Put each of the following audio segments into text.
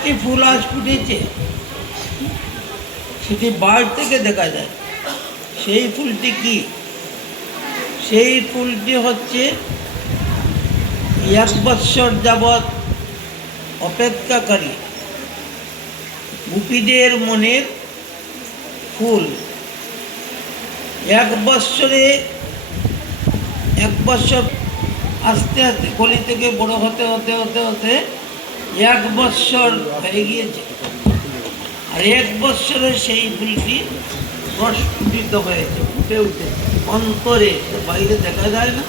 একটি ফুল আজ ফুটেছে, সেটি বাইরে থেকে দেখা যায়। সেই ফুলটি কি? সেই ফুলটি হচ্ছে 1 বৎসর যাবৎ অপেক্ষাকারী গোপীদের মনের ফুল। 1 বৎসর আস্তে আস্তে কলি থেকে বড় হতে হতে হতে হতে 1 বৎসর হয়ে গিয়েছে। আর 1 বৎসরে সেই ফুলটি প্রস্ফুটিত হয়েছে, ফুটে উঠে অন্তরে, বাইরে দেখা যায় না,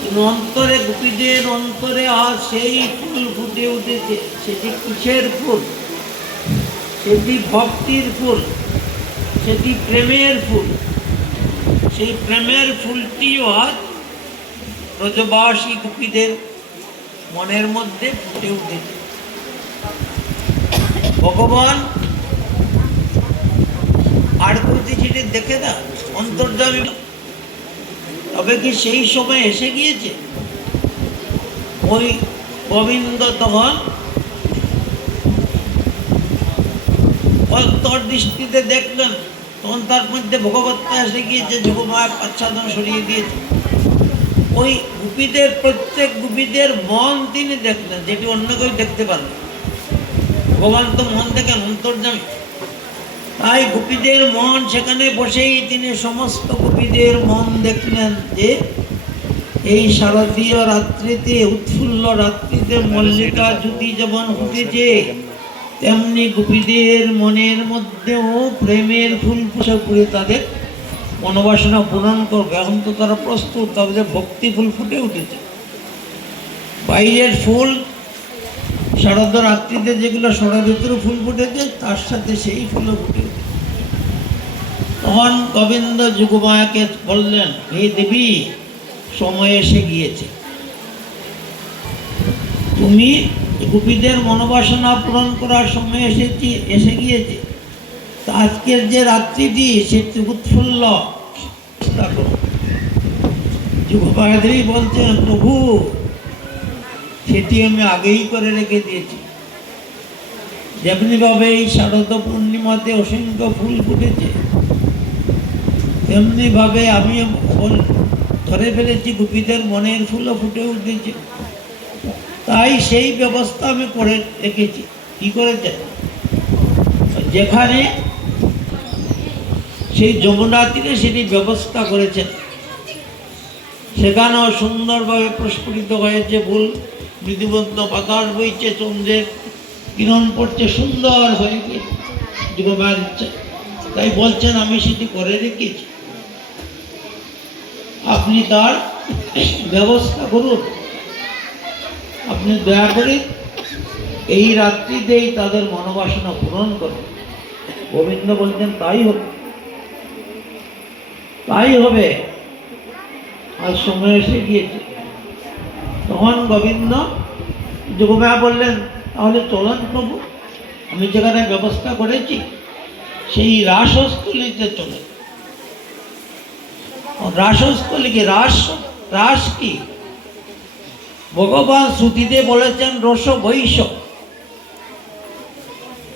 কিন্তু অন্তরে, গোপীদের অন্তরে আজ সেই ফুল ফুটে উঠেছে। সেটি কিসের ফুল? সেটি ভক্তির ফুল, সেটি প্রেমের ফুল। সেই প্রেমের ফুলটিও আজ ব্রজবাসী গোপীদের মনের মধ্যে ফুটে উঠেছে। ভগবান আর প্রতিটি দেখে না, অন্তর্যামী। তবে কি সেই সময় এসে গিয়েছে? ওই গোবিন্দ তখন অন্তর্দৃষ্টিতে দেখলেন, তখন তার মধ্যে ভগবত্তা এসে গিয়েছে, যোগমায়া আচ্ছাদন সরিয়ে দিয়েছে। ওই গোপীদের, প্রত্যেক গোপীদের মন তিনি দেখলেন, যেটি অন্য কেউ দেখতে পারলেন। ভগবান তো মন দেখেন, অন্তর্যামী। তাই গোপীদের মন, সেখানে বসেই তিনি সমস্ত গোপীদের মন দেখলেন যে এই শারদীয় রাত্রিতে, উৎফুল্ল রাত্রিতে মল্লিকা জ্যোতি যেমন ফুটেছে, তেমনি গোপীদের মনের মধ্যেও প্রেমের ফুল ফুটে করে তাদের মনোবাসনা পূরণ করবে। এখন তো তারা প্রস্তুত, তাদের ভক্তি ফুল ফুটে উঠেছে। বাইরের ফুল শারদ রাত্রিতে যেগুলো ষড়ঋতুর ফুল ফুটেছে, তার সাথে সেই ফুলও ফুটে উঠেছে। তখন গোবিন্দ যোগমায়াকে বললেন, হে দেবী, সময় এসে গিয়েছে, তুমি গোপীদের মনোবাসনা পূরণ করার সময় এসে গিয়েছে। তা আজকের যে রাত্রিটি, সেটি উৎফুল্ল। যোগমায়া দেবী বলছেন, প্রভু, সেটি আমি আগেই করে রেখে দিয়েছি। যেমনিভাবে এই শারদ পূর্ণিমাতে অসংখ্য ফুল ফুটেছে, তেমনিভাবে আমি ধরে ফেলেছি গোপীদের মনের ফুলও ফুটে উঠেছে। তাই সেই ব্যবস্থা আমি করে রেখেছি। কি করেছে? যেখানে সেই যমুনা তীরে সেটি ব্যবস্থা করেছেন, সেখানেও সুন্দরভাবে প্রস্ফুটিত হয়েছে ফুল। মৃদুবন্ত বাতাস বইছে, চন্দ্রের কিরণ পড়ছে, সুন্দর হয়ে গিয়েছে যোগমায়ার ইচ্ছা। তাই বলছেন, আমি সেটি করে রেখেছি, আপনি তার ব্যবস্থা করুন। আপনি দয়া করে এই রাত্রিতেই তাদের মনোবাসনা পূরণ করুন। গোবিন্দ বলছেন, তাই হবে, তাই হবে, আজ সময় এসে গিয়েছে। তখন গোবিন্দ, যোগমায়া বললেন, তাহলে চলুন প্রভু, আমি যেখানে ব্যবস্থা করেছি সেই রাসস্থলীতে চলে। রাসস্থলী কি? রাস কি? ভগবান শ্রুতিতে বলেছেন রস বৈশ।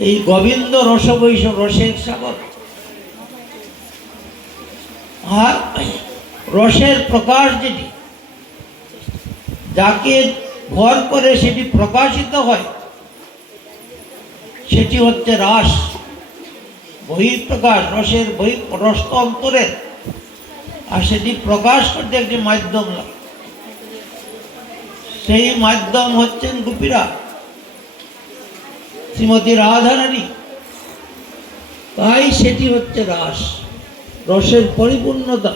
এই গোবিন্দ রস বৈশ, রসের সাগর। আর রসের প্রকাশ যেটি, যাকে ভর করে সেটি প্রকাশিত হয়, সেটি হচ্ছে রাস। বহিঃপ্রকাশ, রসের রস তো অন্তরের, আর সেটি প্রকাশ করতে একটি মাধ্যম লাগে। সেই মাধ্যম হচ্ছেন গোপীরা, শ্রীমতী রাধারানী। তাই সেটি হচ্ছে রাস, রসের পরিপূর্ণতা।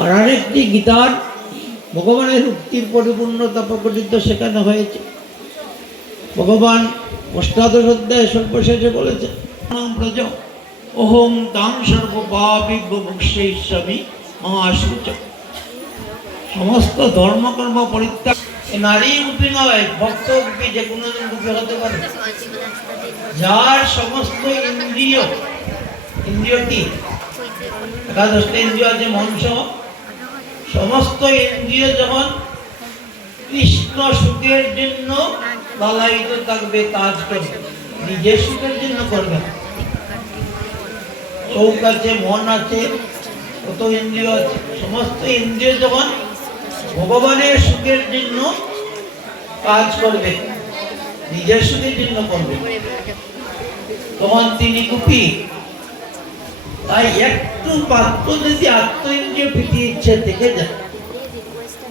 আর আরেকটি গীতার ভগবানের উক্তির পরিপূর্ণতা প্রকটিত সেখানে হয়েছে। ভগবান অষ্টাদশ অধ্যায় সর্বশেষে বলেছেন, ব্রজ অহং তাং সর্বপাপিভ্যমুক্ষেষ্যামি মহাশুচ। সমস্ত ধর্মকর্ম পরিত্যাগ। নারী রূপী নয়, ভক্ত রূপী, যে কোনো রূপী হতে পারে। যার সমস্ত ইন্দ্রিয়, ইন্দ্রিয় কি? 11টা ইন্দ্রিয় আছে মন সহ। সমস্ত ইন্দ্রিয় যখন কৃষ্ণ সুখের জন্য লালায়িত থাকবে, কাজ করবে, নিজের সুখের জন্য করবে না। চোখ আছে, মন আছে, কত ইন্দ্রিয় আছে, সমস্ত ইন্দ্রিয় যখন ভগবানের সুখের জন্য কাজ করবে, নিজের সুখের জন্য করবে, তখন তিনি গোপী। তাই একটু মাত্র যদি আত্ম ইন্দ্রিয় প্রীতি ইচ্ছে থেকে যায়,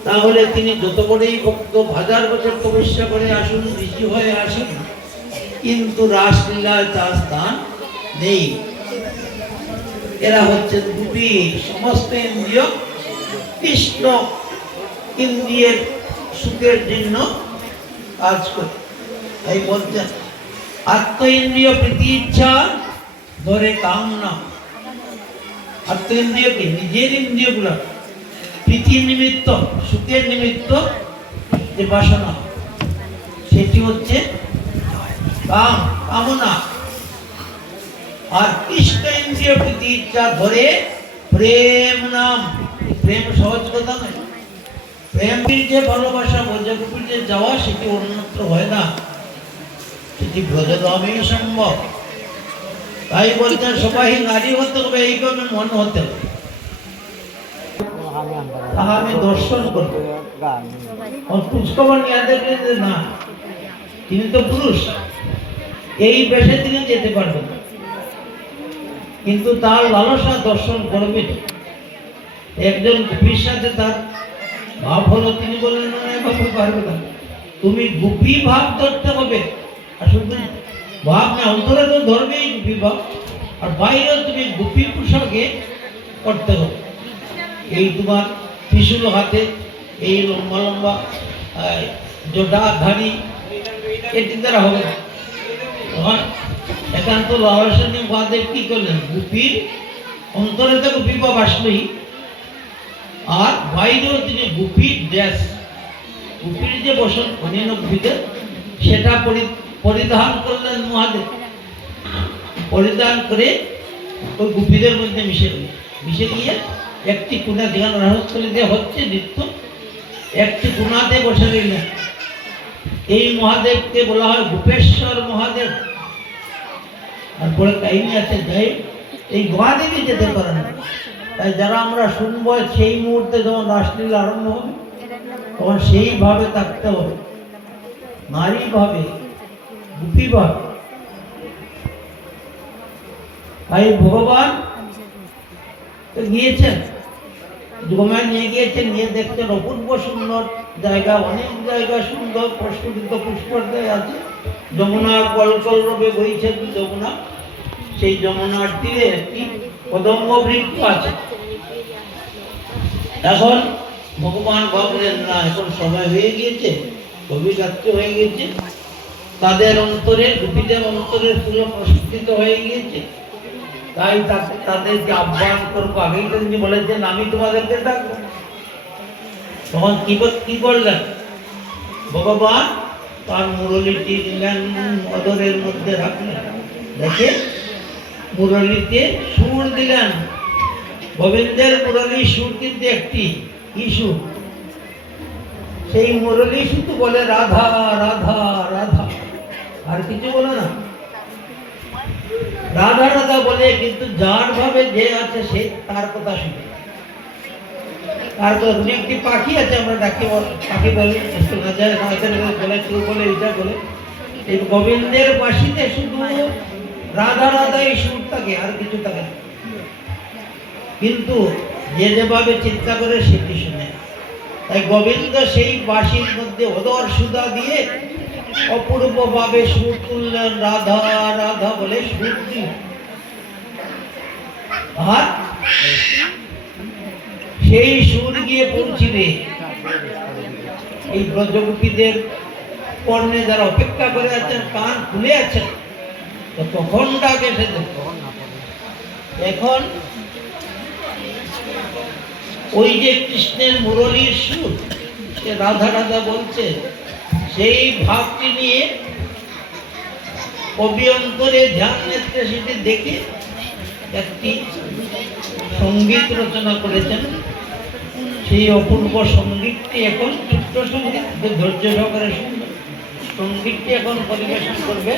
তাহলে তিনি যত বড়ই ভক্ত, 1000 বছর তপস্যা করে আসুন, ঋষি হয়ে আসুন, কিন্তু রাসলীলায় তার স্থান নেই। এরা হচ্ছেন গোপী, সমস্ত ইন্দ্রিয় কৃষ্ণ ইন্দ্রিয়ের সুখের জন্য কাজ করে। তাই বলছেন আত্ম ইন্দ্রিয় প্রীতি ইচ্ছা ধরে কামনা। আত্ম ইন্দ্রিয় কি? নিজের ইন্দ্রিয়গুলো প্রীতির নিমিত্ত, সুখের নিমিত্ত যে বাসনা, সেটি হচ্ছে কামনা। আর কৃষ্ণ ইন্দ্রিয় প্রীতি ইচ্ছা ধরে প্রেম নাম। প্রেম সহজ কথা নয়। প্রেমের যে ভালোবাসা, ব্রজগোপীর যে যাওয়া, সেটি অন্যত্র হয় না, সেটি ব্রজধামেই সম্ভব। তাই বলছেন সবাই নারী হতে হবে, এইভাবে মন হতে হবে, তাহা আমি দর্শন করবো। খোঁজখবর নিয়ে দেখলেন যে না, তিনি তো পুরুষ, এই বেশে তিনি যেতে পারবেন, কিন্তু তার লালসা দর্শন করবেন। একজন গোপীর সাথে তার ভাব হলো, তিনি বললেন না, এভাবে পারবে না, তুমি গোপী ভাব ধরতে হবে। আর শুধু ভাব না, অন্তরে তো ধরবেই গোপী ভাব, আর বাইরেও তুমি গোপী পোশাকে করতে হবে। এই তোমার ত্রিশূল হাতে, এই লম্বা লম্বা জটাধারী, এটি দ্বারা হবে না। একান্ত লালসানি মহাদেব কি করলেন? গোপীর অন্তরে তো গোপী ভাব আসলেই, আর বাইরেও তিনি গোপীর ড্রেস, গোপীর যে বসন অন্যান্য গোপীদের, সেটা পরিধান করলেন মহাদেব। পরিধান করে ওই গোপীদের মধ্যে মিশে গিয়ে একটি কোণা, যেখানে রহস্যলিতে হচ্ছে নৃত্য, একটি কোণাতে বসে রইলেন। এই মহাদেবকে বলা হয় গোপেশ্বর মহাদেব। তারপরে কাহিনী আছে, যাই এই মহাদেবই যেতে পারেন না। তাই যারা আমরা শুনবো, সেই মুহূর্তে যখন রাসলীলা আরম্ভ হবে, তখন সেইভাবে থাকতে হবে, নারী ভাবে, গোপী ভাবে। তাই ভগবান গিয়েছেন, যমুনায় নিয়ে গিয়েছেন, নিয়ে দেখছেন অপূর্ব সুন্দর জায়গা, অনেক জায়গা সুন্দর প্রস্ফুটিত পুষ্পালয় আছে। যমুনা কলকল রূপে বইছে যমুনা, সেই যমুনার তীরে একটি কদম্ব বৃক্ষ আছে। এখন ভগবান ভাবলেন না, এখন সময় হয়ে গিয়েছে, গভীর রাত্রি হয়ে গিয়েছে, তাদের অন্তরে, গোপীদের অন্তরের ফুল প্রস্ফুটিত হয়ে গিয়েছে, তাই তাদেরকে আহ্বান করবো। আগেই তো তিনি বলেছেন আমি তোমাদেরকে ডাকবো। তখন কি করলেন ভগবান? তার মুরলীটি নিলেন, অদরের মধ্যে রাখলেন, দেখে মুরলীতে সুর দিলেন। গোবিন্দের মুরলী সুর কিন্তু একটি, কি সুর? সেই মুরলী শুধু বলে রাধা রাধা রাধা, আর কিছু বলে না। রাধা রাধা বলে, কিন্তু যার ভাবে যে আছে সে তার কথা শুনে। তারপর একটি পাখি আছে, আমরা ডাকি পাখি বলি, বলে কেউ বলে এটা বলে। এই গোবিন্দের বাসিতে শুধু রাধা রাধা এই সুর থাকে, আর কিছু থাকে না। কিন্তু যে যেভাবে চিন্তা করে সেটি শুনে। তাই গোবিন্দ সেই বাসির মধ্যে অদর সুধা দিয়ে অপূর্ব ভাবে সুর তুললেন, রাধা রাধা বলে সুর দিলেন। আর সেই সুর গিয়ে পৌঁছিবে এই ব্রজগোপীদের কর্ণে, যারা অপেক্ষা করে আছেন, কান খুলে আছেন, তো তখন ডাক এসেছে। এখন ওই যে কৃষ্ণের মুরলীর সুর, সে রাধা রাধা বলছে, সেই ভাবটি নিয়ে কবি অন্তরে ধ্যান নেত্রে সেটি দেখে একটি সঙ্গীত রচনা করেছেন। সেই অপূর্ব সঙ্গীতটি এখন ছোট্ট সঙ্গীত, ধৈর্য সহকারে শুনবেন। সঙ্গীতটি এখন পরিবেশন করবে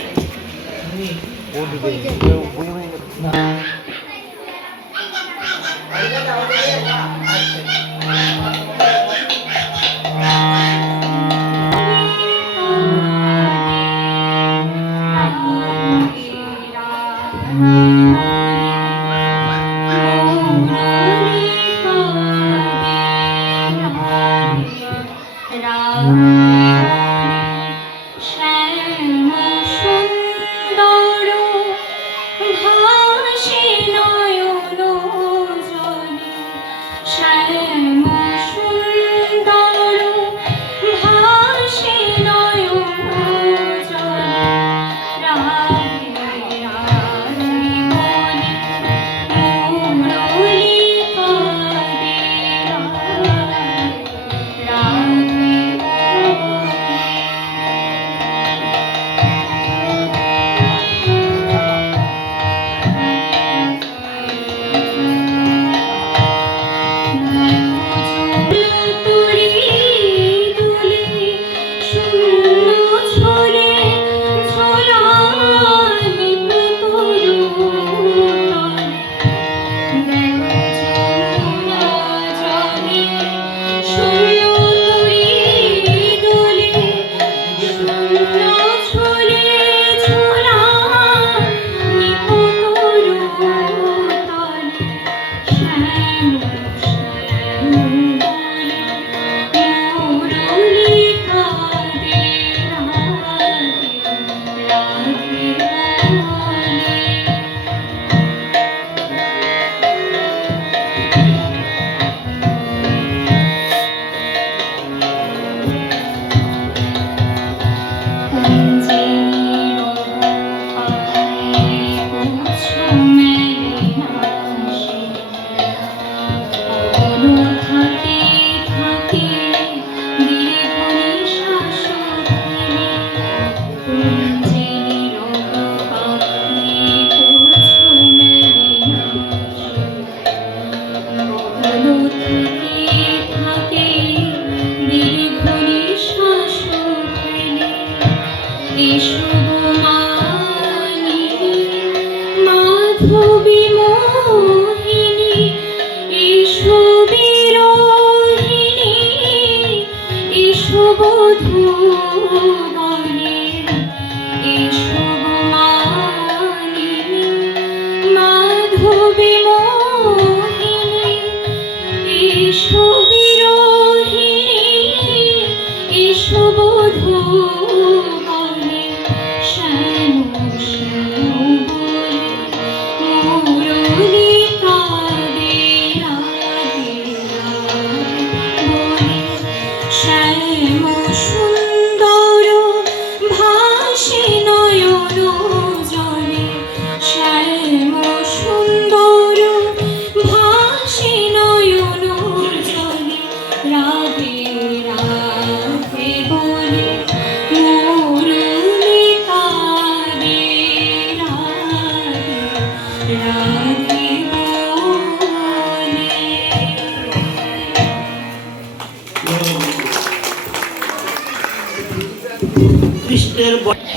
কৃষ্ণের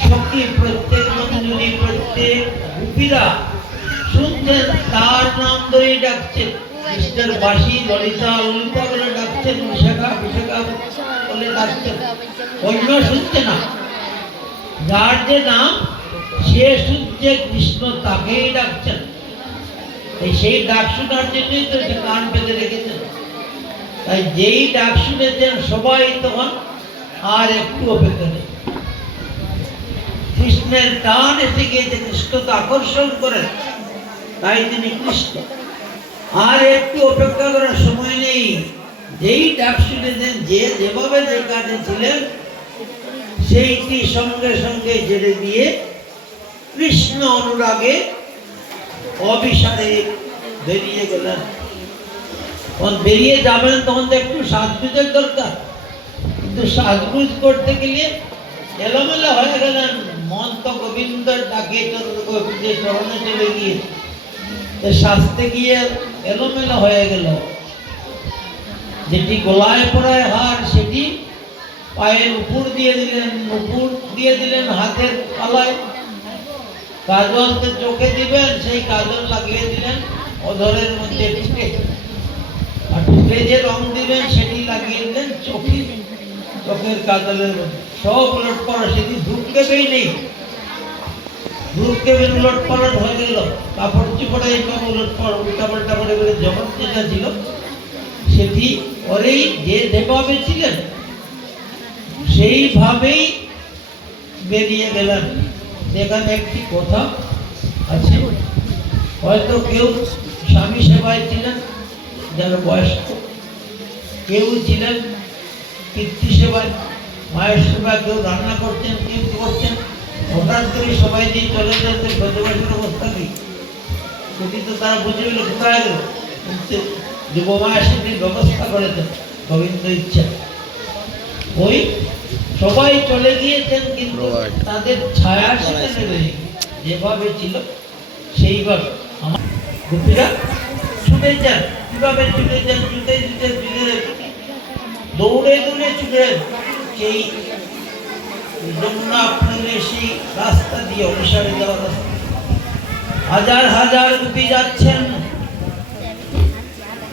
শক্তি প্রত্যেক মঞ্জুরি প্রত্যেক গোপীরা শুনছেন, তার নাম ধরে ডাকছেন। কৃষ্ণের বাসী ললিতা ললিতা বলে ডাকছেন, বিশাখা বিশাখা বলে ডাকছেন, অন্য শুনছে না। যার যে নাম সে শুনছে কৃষ্ণ, তাকেই ডাকছেন। সেই ডাক শোনার জন্যই তো সে কান পেতে রেখেছেন। তাই যেই ডাক শুনেছেন সবাই তখন আর একটু অপেক্ষা নেই। কৃষ্ণের টান এসে গিয়েছে, কৃষ্ণকে আকর্ষণ করেন, তাই তিনি কৃষ্ণ। আর একটু অপেক্ষা করার সময় নেই। যেই ডাক শুনেছেন, যে যেভাবে যে কাজে ছিলেন সেইটি সঙ্গে সঙ্গে ছেড়ে দিয়ে কৃষ্ণ অনুরাগে অবিসারে বেরিয়ে গেলেন। তখন বেরিয়ে যাবেন, তখন তো একটু সাজগুজের দরকার, কিন্তু সাজগুজ করতে গেলে এলোমেলো হয়ে গেলেন। মন তো গোবিন্দের ডাকে চরণে চলে গিয়ে সাজতে গিয়ে এলোমেলো হয়ে গেল। যেটি গলায় পড়ায় হার সেটি পায়ের উপর দিয়ে দিলেন, নুপুর দিয়ে দিলেন হাতের তলায়, কাজল তো চোখে দিবেন, সেই কাজল লাগিয়ে দিলেন অধরের মধ্যে ঠোঁটে, আর ঠোঁটে যে রং দিবেন সেটি লাগিয়ে দিলেন চোখে, চোখের কাজলের মধ্যে। সব উলট পালট, সেটি ধূপকেবেই নেই, ধূপকেবের উলট পালট হয়ে গেল, কাপড় চোপড়ে এইভাবে উলট পালট উল্টা পাল্টা করে করে জগৎ যেটা ছিল সেটি ওরেই যে যেভাবে ছিলেন সেইভাবেই বেরিয়ে গেলেন। সেখানে একটি কথা আছে, হয়তো কেউ স্বামী সেবায় ছিলেন যারা বয়স্ক, কেউ ছিলেন কীর্তি সেবায়, মায়ের সেবায়, কেউ রান্না করছেন, কেউ করছেন, হঠাৎ করে সবাই দিয়ে চলে যাচ্ছে, ব্রজবাসীর অবস্থা কি, সেটি তো তারা বুঝে গেল কোথায় গেল। কিন্তু যুবমায়া সেটি ব্যবস্থা করেছেন গোবিন্দ ইচ্ছা, ওই সবাই চলে গিয়েছেন, কিন্তু তাদের ছায়া সেখানে রয়ে যেভাবে ছিল সেইভাবে। আমার গোপীরা ছুটে যান, কিভাবে ছুটে যান, ছুটে ছুটে ছুটে দৌড়ে দৌড়ে ছুটে সেই যমুনা আপনাদের সেই রাস্তা দিয়ে অনুসারে যাওয়া রাস্তা, হাজার হাজার গোপী যাচ্ছেন,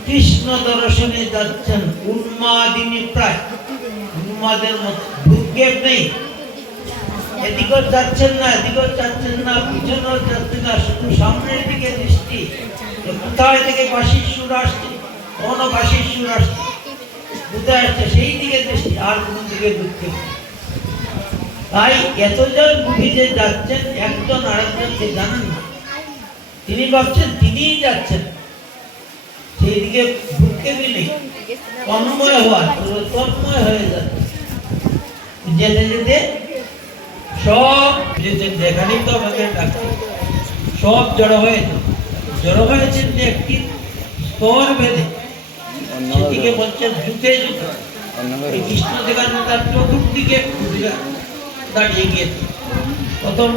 কৃষ্ণ দর্শনে যাচ্ছেন, উন্মাদিনী প্রায়, উন্মাদের মতো, ভ্রুক্ষেপ নেই, এদিকেও যাচ্ছেন না, এদিকেও যাচ্ছেন না, পিছনেও যাচ্ছেন না, শুধু সামনের দিকে দৃষ্টি, কোথায় থেকে বাঁশির সুর আসছে, কোন বাঁশির সুর আসছে, কোথায় আসছে সেই দিকে দৃষ্টি, আর কোন দিকে ভ্রুক্ষেপ। তাই এতজন গোপী যে যাচ্ছেন, একজন আরেকজনকে জানেন না, তিনি ভাবছেন তিনিই যাচ্ছেন, সেই দিকে ভ্রুক্ষেপই নেই, তন্ময় হওয়া, তন্ময় হয়ে যাচ্ছে, যেতে যেতে সব যেখানেই তো আমাদের ডাক্তার সব জড়ো হয়েছেন যে একটি স্তর ভেদে, সেটিকে বলছেন যুগে যুগে। কৃষ্ণ যেখানে তার চতুর্দিকে দাঁড়িয়ে গিয়েছে, প্রথম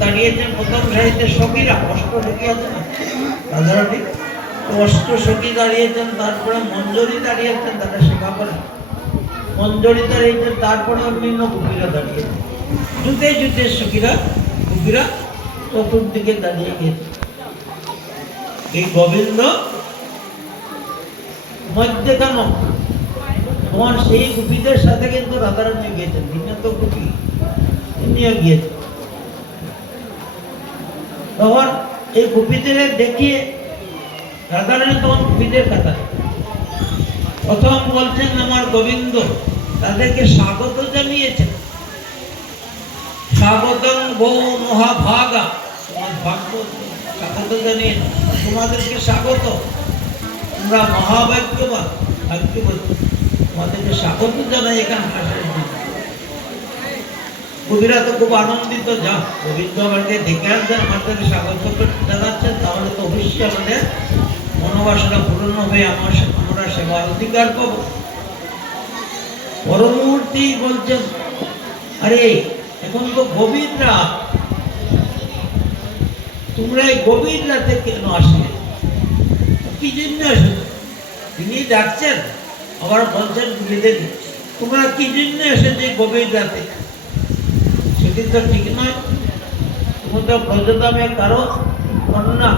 দাঁড়িয়েছেন প্রথম সারিতে সখীরা, অষ্ট সখী আছে না রাধারানী, অষ্ট সখী দাঁড়িয়েছেন, তারপরে মঞ্জরি দাঁড়িয়েছেন, তারা সেবা করেন, মঞ্জরি দাঁড়িয়েছেন, তারপরে অন্যান্য গোপীরা দাঁড়িয়েছেন, যুগে যুগে সখীরা গোপীরা চতুর্দিকে দাঁড়িয়ে গিয়েছে। এই গোবিন্দ মধ্যেখান তখন সেই গোপীদের সাথে কিন্তু রাধারানী গিয়েছেন, তিনি তো গোপী, তিনিও গিয়েছেন। তখন এই গোপীদের দেখিয়ে রাধারানী তখন গোপীদের কথা প্রথম বলছেন আমার গোবিন্দ, তাদেরকে স্বাগত জানিয়েছেন, স্বাগতং গো মহাভাগা, তোমার ভাগ্য স্বাগত জানিয়ে, তোমাদেরকে স্বাগত, তোমরা মহাভাগ্যবান, ভাগ্যবান, তোমাদেরকে স্বাগত জানাই এখানে আসার জন্য। কবিরা তো খুব আনন্দিত, যা গোবিন্দ আমাকে দেখে আসছেন, আমাদেরকে স্বাগত জানাচ্ছেন, তাহলে তো অবশ্যই আমাদের মনোবাসনা পূরণ হবে, আমরা সেবার অধিকার পাবো। পরমূর্তি বলছেন, আরে এখন তো গভীর রাত, তোমরা এই গভীর রাতে কেন আসলে, কি জন্য আসলে? তিনি ডাকছেন, আবার বলছেন বুঝিয়ে তোমরা কি জন্য এসেছে গভীর রাতে, সেটি তো ঠিক নয়। তুমি তো ব্রজধামে কারো কন্যা,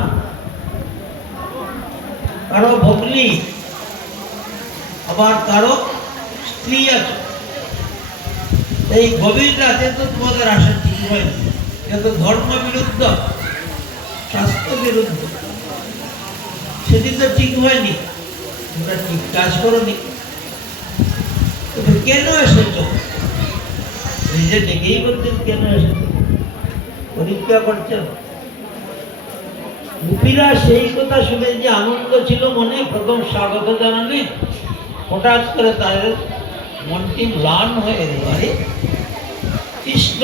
কারো ভগ্নী, আবার কারো স্ত্রী আছে, এই গভীর রাতে তো তোমাদের আসা ঠিক হয় না, এটা তো ধর্ম বিরুদ্ধ, স্বাস্থ্য বিরুদ্ধ, সেটি তো ঠিক হয়নি, তোমরা ঠিক কাজ করোনি। তুমি কেন এসেছ? নিজে ডেকেই বলছেন কেন এসেছ, পরীক্ষা করছেন। গোপীরা সেই কথা শুনে যে আনন্দ ছিল মনে, প্রথম স্বাগত জানালে হঠাৎ করে তাদের মনটি ম্লান হয়ে গেল, আরে কৃষ্ণ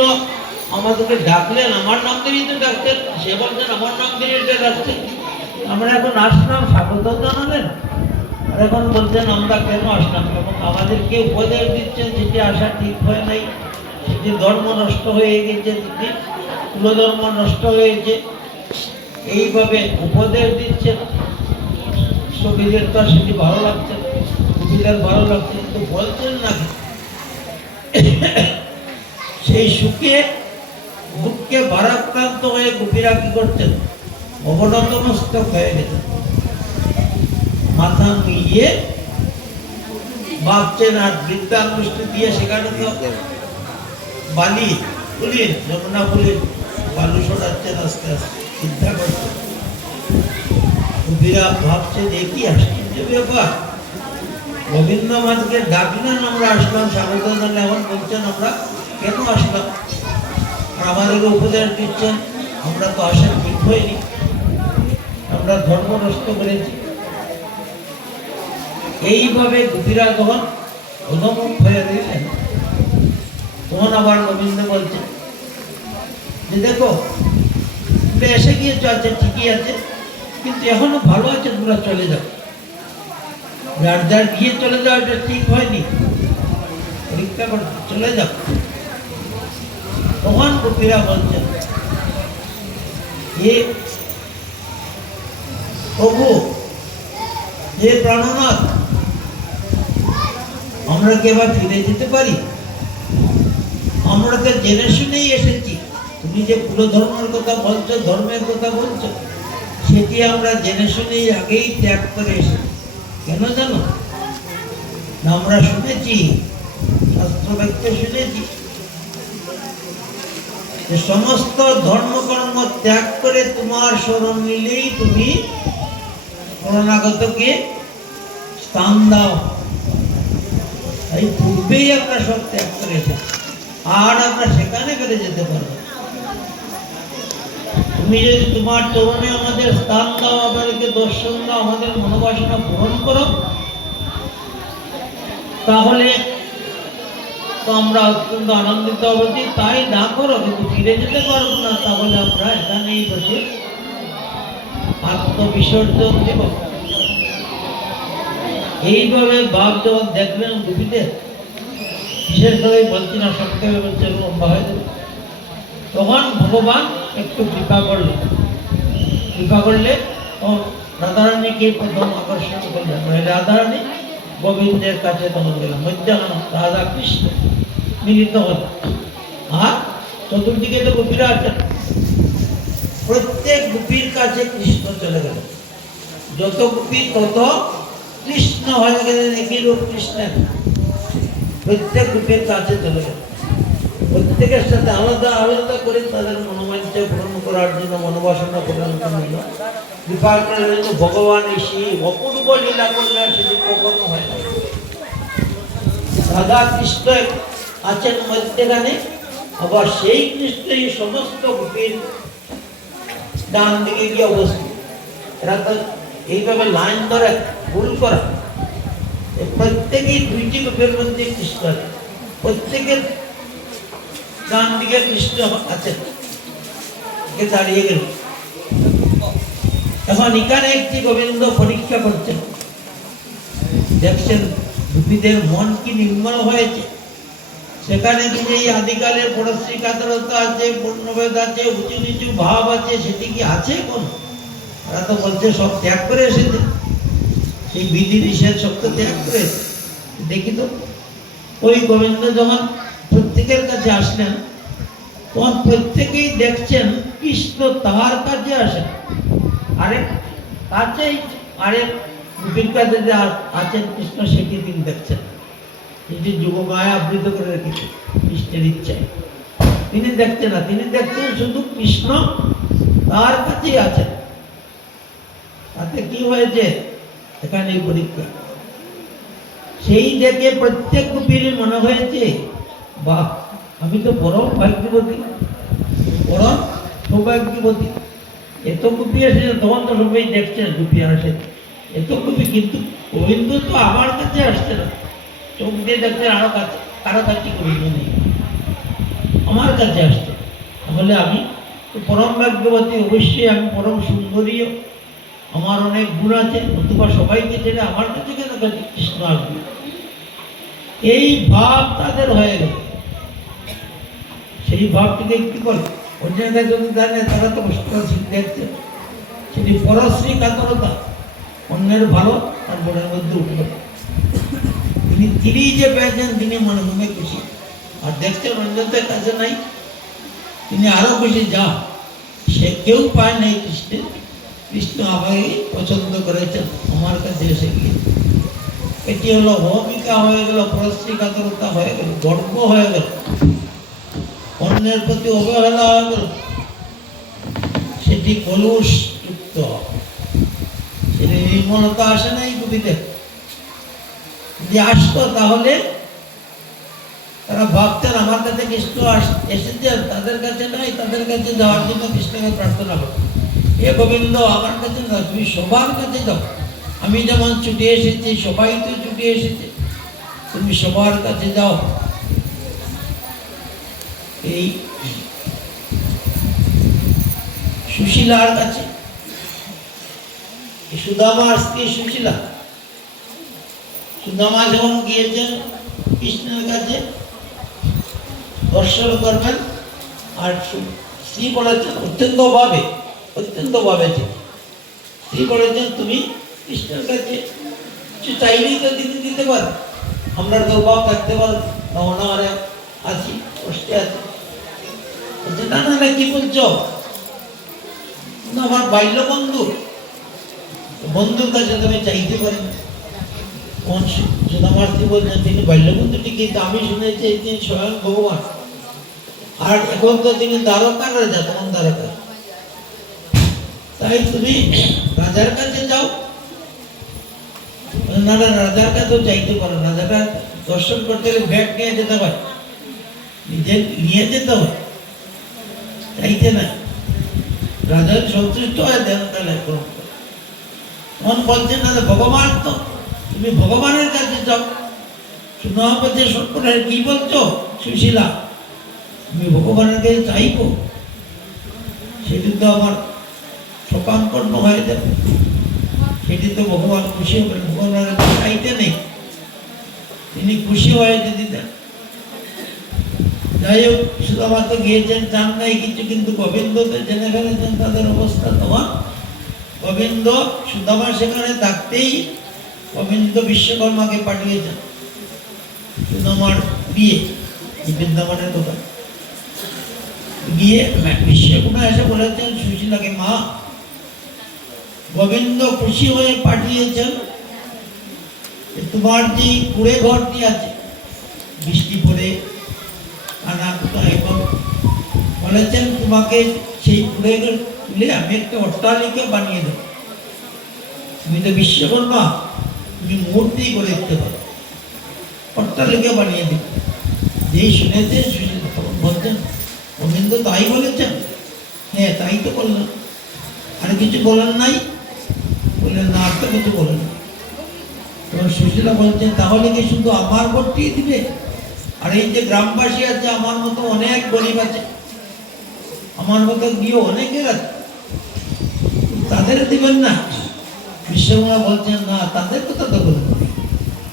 আমাদেরকে ডাকলেন, আমার নাম দিয়েই তো ডাকতেন, সে বলছেন আমার নাম দিয়ে ডাকছেন, আমরা এখন আসলাম, স্বাগত জানালেন, আর এখন বলছেন আমরা কেন আসলাম, এবং আমাদেরকে উপদেশ দিচ্ছেন যেটি আসা ঠিক হয় নাই, সেটি ধর্ম নষ্ট হয়ে গেছে, সেটি কুলধর্ম নষ্ট হয়েছে, এইভাবে উপদেশ দিচ্ছেন। সখীদের তো সেটি ভালো লাগছে, কবিদের ভালো লাগছে, কিন্তু বলছেন না সেই সুখে দুঃখে ভারাক্রান্ত হয়ে গোপীরা কি করতেন, অবনত মস্তক হয়ে গেছেন, মাথা নুইয়ে ভাবছেন। আর বৃদ্ধাঙ্গুষ্টি দিয়ে সেখানে তো বালি পুলিন, যমুনা পুলিন বালু সরাচ্ছেন আস্তে আস্তে, চিন্তা করছেন। গোপীরা ভাবছে যে কি আশ্চর্য ব্যাপার, গোবিন্দ মাঝকে ডাকলেন, আমরা আসলাম স্বাগত জানালে, এখন বলছেন আমরা কেন আসলাম, আর আমাদেরকে উপদেশ দিচ্ছেন আমরা তো আসার ঠিক হয়নি, আমরা ধর্ম নষ্ট করেছি। এইভাবে গোপীরা যখন অধমুখ হয়ে দিলেন, তখন আবার গোবিন্দ বলছেন যে দেখো তুমি এসে গিয়েছো, আছে ঠিকই আছে, কিন্তু এখনো ভালো আছে, তোমরা চলে যাও, যার যার গিয়ে চলে যাও, এটা ঠিক হয়নি, পরীক্ষা করতে চলে যাও। তখন গোপীরা বলছেন হে প্রভু, হে প্রাণনাথ, আমরা কি এবার ফিরে যেতে পারি? আমরা তো জেনে শুনেই এসেছি, তুমি যে কুলধর্মের কথা বলছো, ধর্মের কথা বলছো, সেটি আমরা জেনে শুনেই আগেই ত্যাগ করে এসেছি। কেন জানো না? আমরা শুনেছি, শাস্ত্র বাক্য শুনেছি যে সমস্ত ধর্মকর্ম ত্যাগ করে তোমার শরণ নিলেই তুমি শরণাগতকে স্থান দাও। এই পূর্বেই আমরা সব ত্যাগ করে এসেছি, আর আমরা সেখানে ফিরে যেতে পারবো। তুমি যদি তোমার চরণে আমাদের স্থান দাও, আমাদেরকে দর্শন দাও, আমাদের মনোবাসনা পূরণ করো, তাহলে তো আমরা অত্যন্ত আনন্দিত হব। তাই না করো, কিন্তু ফিরে যেতে পারবো না, তাহলে আমরা এখানেই বসে আত্মবিসর্জন দেব। এইভাবে বাপ যখন দেখলেন গোপীদের, বিশেষভাবে বলছি না, সংক্ষেপে বলছে, লম্বা হয়ে যাবে, তখন ভগবান একটু কৃপা করলেন। কৃপা করলে রাধারানীকে প্রথম আকর্ষণ করলেন, রাধারানী গোবিন্দের কাছে তখন গেলাম, মধ্যাহ্ন রাধা কৃষ্ণ মিলিত হল। আর চতুর্দিকে তো গোপীরা আছেন, প্রত্যেক গোপীর কাছে কৃষ্ণ চলে গেল, যত গোপী তত কৃষ্ণ হয়ে গেলেন, একই রূপ কৃষ্ণের, প্রত্যেক গোপীর কাছে চলে গেল। প্রত্যেকের সাথে আলাদা আলাদা করে তাদের মনোবাঞ্ছা পূরণ করার জন্য, মনোবাসনা পূরণ করার জন্য কৃপা করলেন। ভগবান এসে অপূর্ব লীলা করলেন, সেটি কখনো হয় না। রাধা কৃষ্ণ আছেন মধ্যখানে, আবার সেই কৃষ্ণই সমস্ত গোপীর ডান দিকে গিয়ে অবস্থিত। এরা তো এইভাবে লাইন ধরে ভুল করা, প্রত্যেকেই দুইটি গোপীর মধ্যে কৃষ্ণ আছে, প্রত্যেকের ডান দিকে কৃষ্ণ আছেন, দাঁড়িয়ে গেল। এখন এখানে একটি গোবিন্দ পরীক্ষা করছেন, দেখছেন গোপীদের মন কি নির্মল হয়েছে। সেখানে তিনি এই আদিকালের পরশ্রী কাতরতা আছে, পূর্ণভেদ আছে, উঁচু নিচু ভাব আছে, সেটি কি আছে কোন? ওরা তো বলছে সব ত্যাগ করে এসেছে, সেই বিধি নিষেধ সব তো ত্যাগ করে। দেখি তো ওই গোবিন্দ যখন প্রত্যেকের কাছে আসলেন, তখন প্রত্যেকেই দেখছেন কৃষ্ণ তাহার কাছে আসেন, আরেক কাছেই আরেক গোপীর কাছে যে আছেন কৃষ্ণ, সেটি তিনি দেখছেন। এটি যুগমায়া আবৃত করে রেখেছে কৃষ্ণের ইচ্ছায়, তিনি দেখছেন না, তিনি দেখছেন শুধু কৃষ্ণ তার কাছেই আছেন। তাতে কি হয়েছে, এখানে পরীক্ষা। সেই দেখে প্রত্যেক গোপীর মনে হয়েছে, বাহ, আমি তো পরম ভাগ্যবতী, পরম সৌভাগ্যবতী। এত গোপী এসেছে, তখন তো সবাই দেখছেন গোপী আসে, এত গোপী, কিন্তু গোবিন্দ তো আমার কাছে আসছে না, চোখ দিয়ে দেখছেন আরো কাছে, কারো কাছে গোবিন্দ নেই, আমার কাছে আসছে। তাহলে আমি তো পরম ভাগ্যবতী, অবশ্যই আমি পরম সুন্দরীও, আমার অনেক গুণ আছে, নতুবা সবাইকে ছেড়ে আমার কাছে কেন কৃষ্ণ আসবে? এই ভাব তাদের হয়ে গেল। সেই ভাবটিকে কি বলে, অন্যের কাছে যদি জানে, তারা তো দেখছে, সেটি পরশ্রী কাতরতা, অন্যের ভালো তার মনের মধ্যে উঠল। তিনি যে পেয়েছেন, তিনি মনে মনে খুশি। আর দেখছেন অন্যদের কাছে নাই, তিনি আরো বেশি যা সে কেউ পায় নাই কৃষ্ণের, কৃষ্ণ আমাকে পছন্দ করেছেন, আমার কাছে এসে গিয়ে। এটি হলো ভূমিকা হয়ে গেল, পরশ্রীকাতরতা হয়ে গেল, গর্ব হয়ে গেল, অন্যের প্রতি অবহেলা হয়ে গেল, সেটি কলুষ যুক্ত, সেটি নির্মলতা আসে নাই কবিতে। যদি আসতো তাহলে তারা ভাবতেন আমার কাছে কৃষ্ণ এসেছেন, তাদের কাছে নাই, তাদের কাছে যাওয়ার জন্য কৃষ্ণকে প্রার্থনা করো, এ গোবিন্দ আমার কাছে না, তুমি সবার কাছে যাও, আমি যেমন ছুটে এসেছি সবাই তো ছুটে এসেছে, তুমি সবার কাছে যাও। এই সুশীলার কাছে, সুদামার স্ত্রী সুশীলা, সুদামা যখন গিয়েছেন কৃষ্ণের কাছে দর্শন করবেন, আর স্ত্রী বলেছেন অত্যন্ত ভাবে স্ত্রী বলেছেন তুমি কৃষ্ণের কাছে কিছু চাইলেই তো তিনি দিতে পারেন, আমরা দুর্ভাব থাকতে পারি না, অনাহারে আছি, কষ্টে আছি। না না না, কি বলছো, আমার বাল্য বন্ধুর কাছে তুমি চাইতে পারেন। কোন সুদামার স্ত্রী বলছেন তিনি বাল্যবন্ধুটি, কিন্তু আমি শুনেছি তিনি স্বয়ং ভগবান, আর এখন তো তিনি দ্বারকার রাজা, তখন দ্বারকা, তাই তুমি রাজার কাছে যাও। না না, রাজার কাছে চাইতে পারো, রাজাটা দর্শন করতে গেলে ব্যাগ নিয়ে যেতে হয়, নিজে নিয়ে যেতে হয়, চাইতে না, রাজা সন্তুষ্ট হয় দেন তাহলে। তখন বলছেন না ভগবান তো, তুমি ভগবানের কাছে যাও। সুদামা সত্যটা কি বলছো সুশীলা, তুমি ভগবানের কাছে চাইবো, সেটি তো আমার শোকাঙ্কর্ণ হয়ে যাবে, সেটি তো ভগবান খুশি হবেন, ভগবানের কাছে চাইতে নেই, তিনি খুশি হয়ে যদি দেন। যাই হোক, সুদামা তো গিয়েছেন, চান নাই কিছু, কিন্তু গোবিন্দকে জেনে ফেলেছেন তাদের অবস্থা। তখন গোবিন্দ সুদামা সেখানে থাকতেই গোবিন্দ বিশ্বকর্মাকে পাঠিয়েছেন সুদামার বিয়ে, বৃন্দাবনের দোকান গিয়ে বিশ্বকর্মা এসে বলেছেন সুশীলাকে, মা গোবিন্দ খুশি হয়ে পাঠিয়েছেন, তোমার যে কুড়ে ঘরটি আছে, বৃষ্টি পড়ে কানা কুটা, এবং বলেছেন তোমাকে সেই কুড়ে ঘর তুলে আমি একটা অট্টালিকা বানিয়ে দেবো, তুমি তো বিশ্বকর্মা, তুমি মূর্তি করে দিতে পারো, অট্টালিকা বানিয়ে দেবে। যেই শুনেছেন সুশীলা তখন বলছেন গোবিন্দ তাই বলেছেন, হ্যাঁ তাই তো বললেন, আর কিছু বলেন নাই, বললেন না আর তো কিছু বলেন না। তখন সুশীলা বলছেন তাহলে কি শুধু আমার ঘরটি দিবে, আর এই যে গ্রামবাসী আছে আমার মতো অনেক গরিব আছে, আমার মতো গিয়ে অনেকের আছে, তাদের দিবেন না? বিশ্বকর্মা বলছেন না, তাদের কথা তো বলবেন,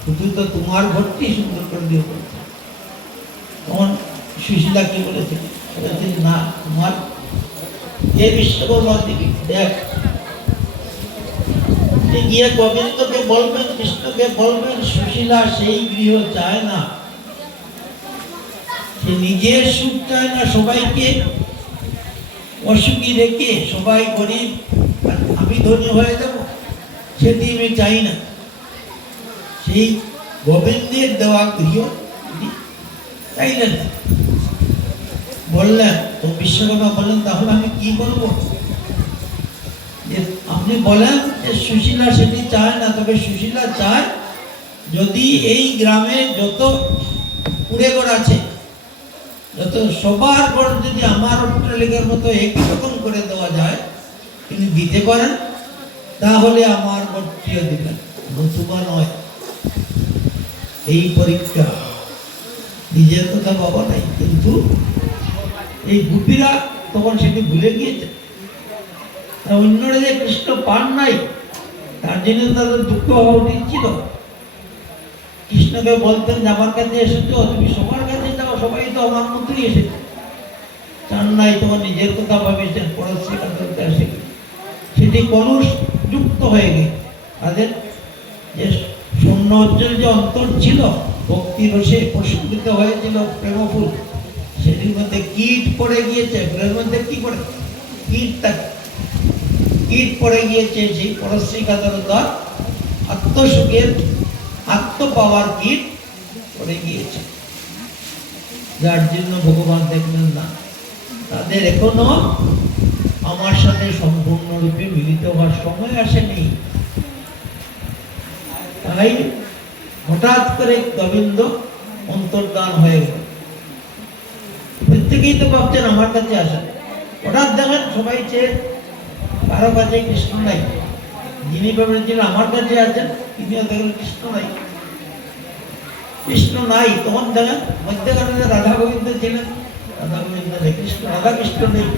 শুধু তো তোমার ঘরটি সুন্দর করে দিয়ে বলছে। তখন সুশীলা কি বলেছে, না তোমার যে বিশ্বকর্মা দিবি দেখ, গিয়ে গোবিন্দকে বলবেন, কৃষ্ণকে বলবেন সুশীলা সেই গৃহ চায় না, সে নিজের সুখ চায় না, সবাইকে অসুখী রেখে সবাই গরিব আমি ধনী হয়ে যাব সেটি আমি চাই না, সেই গোবিন্দের দেওয়া গৃহ চাইলেন। বললেন তো বিশ্বকর্মা বললেন তাহলে আমি কি বলবো, যে আপনি বলেন যে সুশীলা সেটি চায় না, তবে সুশীলা চায় যদি এই গ্রামে যত কুড়ে ঘর আছে, যত সবার ঘর যদি আমার অট্টালিকার মতো একই রকম করে দেওয়া যায়, তিনি দিতে পারেন, তাহলে আমার ঘরটিও দিবেন, নতুবা নয়। এই পরীক্ষা, নিজের কথা বাবা নাই, কিন্তু এই গোপীরা তখন সেটি ভুলে গিয়েছে, অন্যরা যে কৃষ্ণ পান নাই তার জন্য তাদের দুঃখ হওয়া উচিত ছিল। কৃষ্ণকে বলতেন যে আমার কাছে এসেছো, তুমি সবার কাছে যাও, সবাই তো আমার মতোই এসেছে, চান নাই তোমার নিজের কথা ভাবেছেন, পরশ্রী কাতরতা এসে সেটি কলুষ যুক্ত হয়ে গেছে। তাদের যে সৌন্দর্যের যে অন্তর ছিল ভক্তি রসে প্রস্ফুটিত হয়েছিল প্রেমফুল, সেটির মধ্যে কীট পড়ে গিয়েছে। ফুলের মধ্যে কি পড়ে? কীট পড়ে গিয়েছে। সেই পরশ্রীকাতরতার আত্মসুখের আত্ম পাওয়ার কীট পড়ে গিয়েছে, যার জন্য ভগবান দেখলেন না তাদের এখনো আমার সাথে সম্পূর্ণরূপে মিলিত হওয়ার সময় আসেনি। তাই হঠাৎ করে গোবিন্দ অন্তর্ধান হয়ে গেল। প্রত্যেকেই তো ভাবছেন আমার কাছে আসেন, হঠাৎ দেখেন সবাই চেয়ে কারো কাছে কৃষ্ণ নাই। যিনি ভেবেছিলেন আমার কাছে আছেন, তিনিও দেখলেন কৃষ্ণ নাই। কৃষ্ণ নাই, তখন দেখেন মধ্যখানে রাধা গোবিন্দ ছিলেন, রাধা গোবিন্দ নেই, কৃষ্ণ রাধা কৃষ্ণ নেই।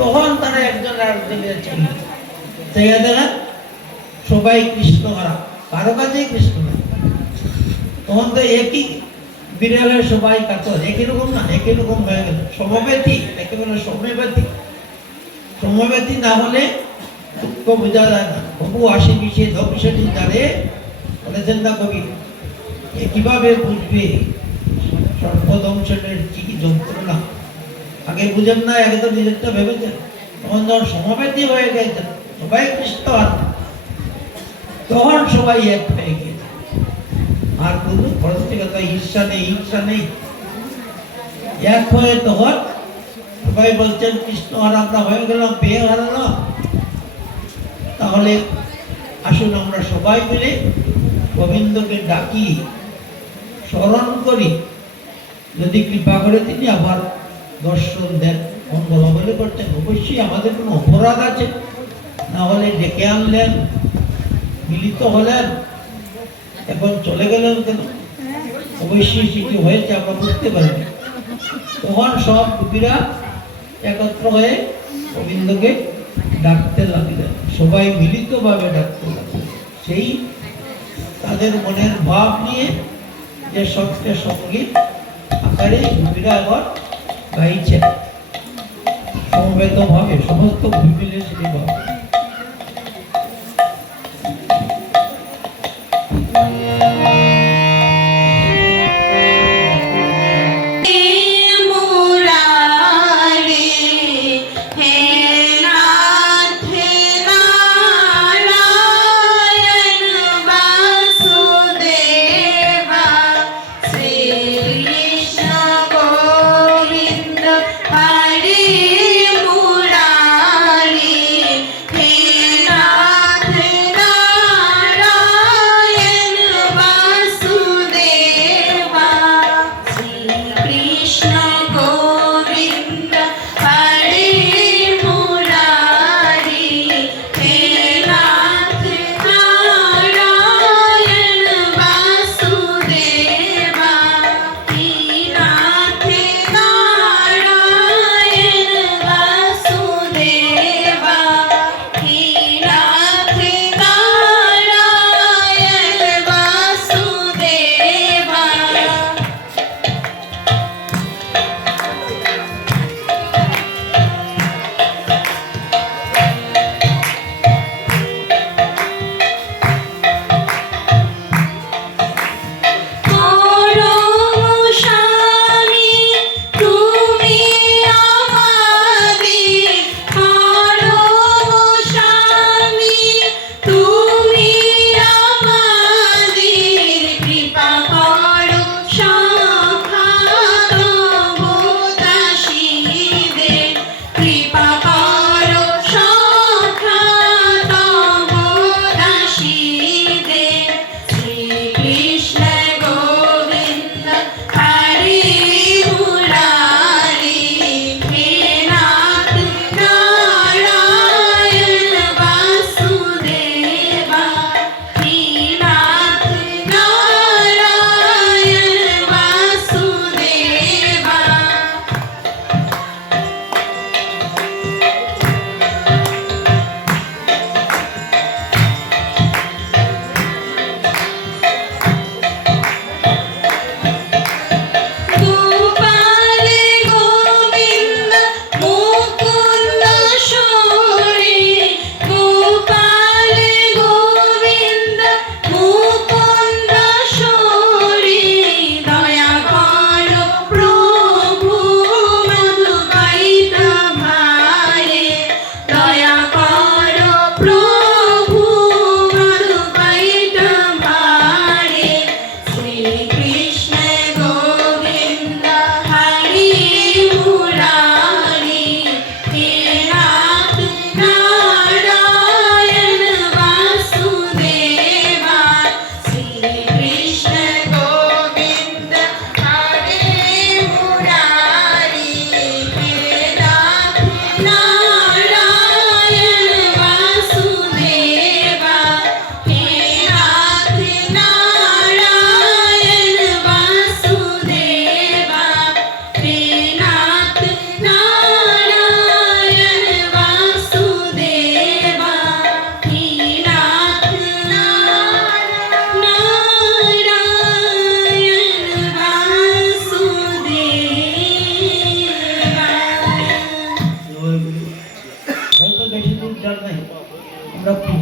তখন তারা একজন আরেকজনের ছিল, দেখেন সবাই কৃষ্ণ হারা, কারো কাছেই কৃষ্ণ নাই। তখন তো একই বিড়ালের সবাই কাতর, একই রকম না, একই রকম হয়ে গেল। সমব্যথী, একেবারে সমব্যথী না হলে দুঃখ বোঝা যায় না। প্রভু আসে পিছিয়ে ধপিসটি জানে বলেছেন না কবি, কিভাবে বুঝবে সর্বদংশনের কি যন্ত্রণা। আগে বুঝেন না, আগে তো নিজেরটা ভেবেছেন। তখন যখন সমব্যথী হয়ে গেছেন, সবাই কৃষ্ণ আর তখন সবাই এক হয়ে গিয়েছে। আর কোনো পরস্পরিকতা ঈর্ষা নেই। এক হয়ে তখন সবাই বলছেন কৃষ্ণ আর আমরা হয়ে গেলাম, পেয়ে হারালাম। তাহলে আসুন আমরা সবাই মিলে গোবিন্দকে ডাকি, স্মরণ করি, যদি কৃপা করে তিনি আবার দর্শন দেন। মঙ্গল বলে করছেন, অবশ্যই আমাদের কোনো অপরাধ আছে, না হলে ডেকে আনলেন, মিলিত হলেন, এখন চলে গেলেন কেন? অবশ্যই কিছু হয়েছে, আমরা বুঝতে পারিনি। তখন সব গোপীরা একত্র হয়ে গোবিন্দকে ডাকতে লাগলেন, সবাই মিলিতভাবে ডাকতে লাগলেন। সেই তাদের মনের ভাব নিয়ে যে সত্যে সঙ্গীত আকারে গোপীরা এখন গাইছেন সমবেতভাবে, সমস্ত গোপী মিলে সেটি ভাবে।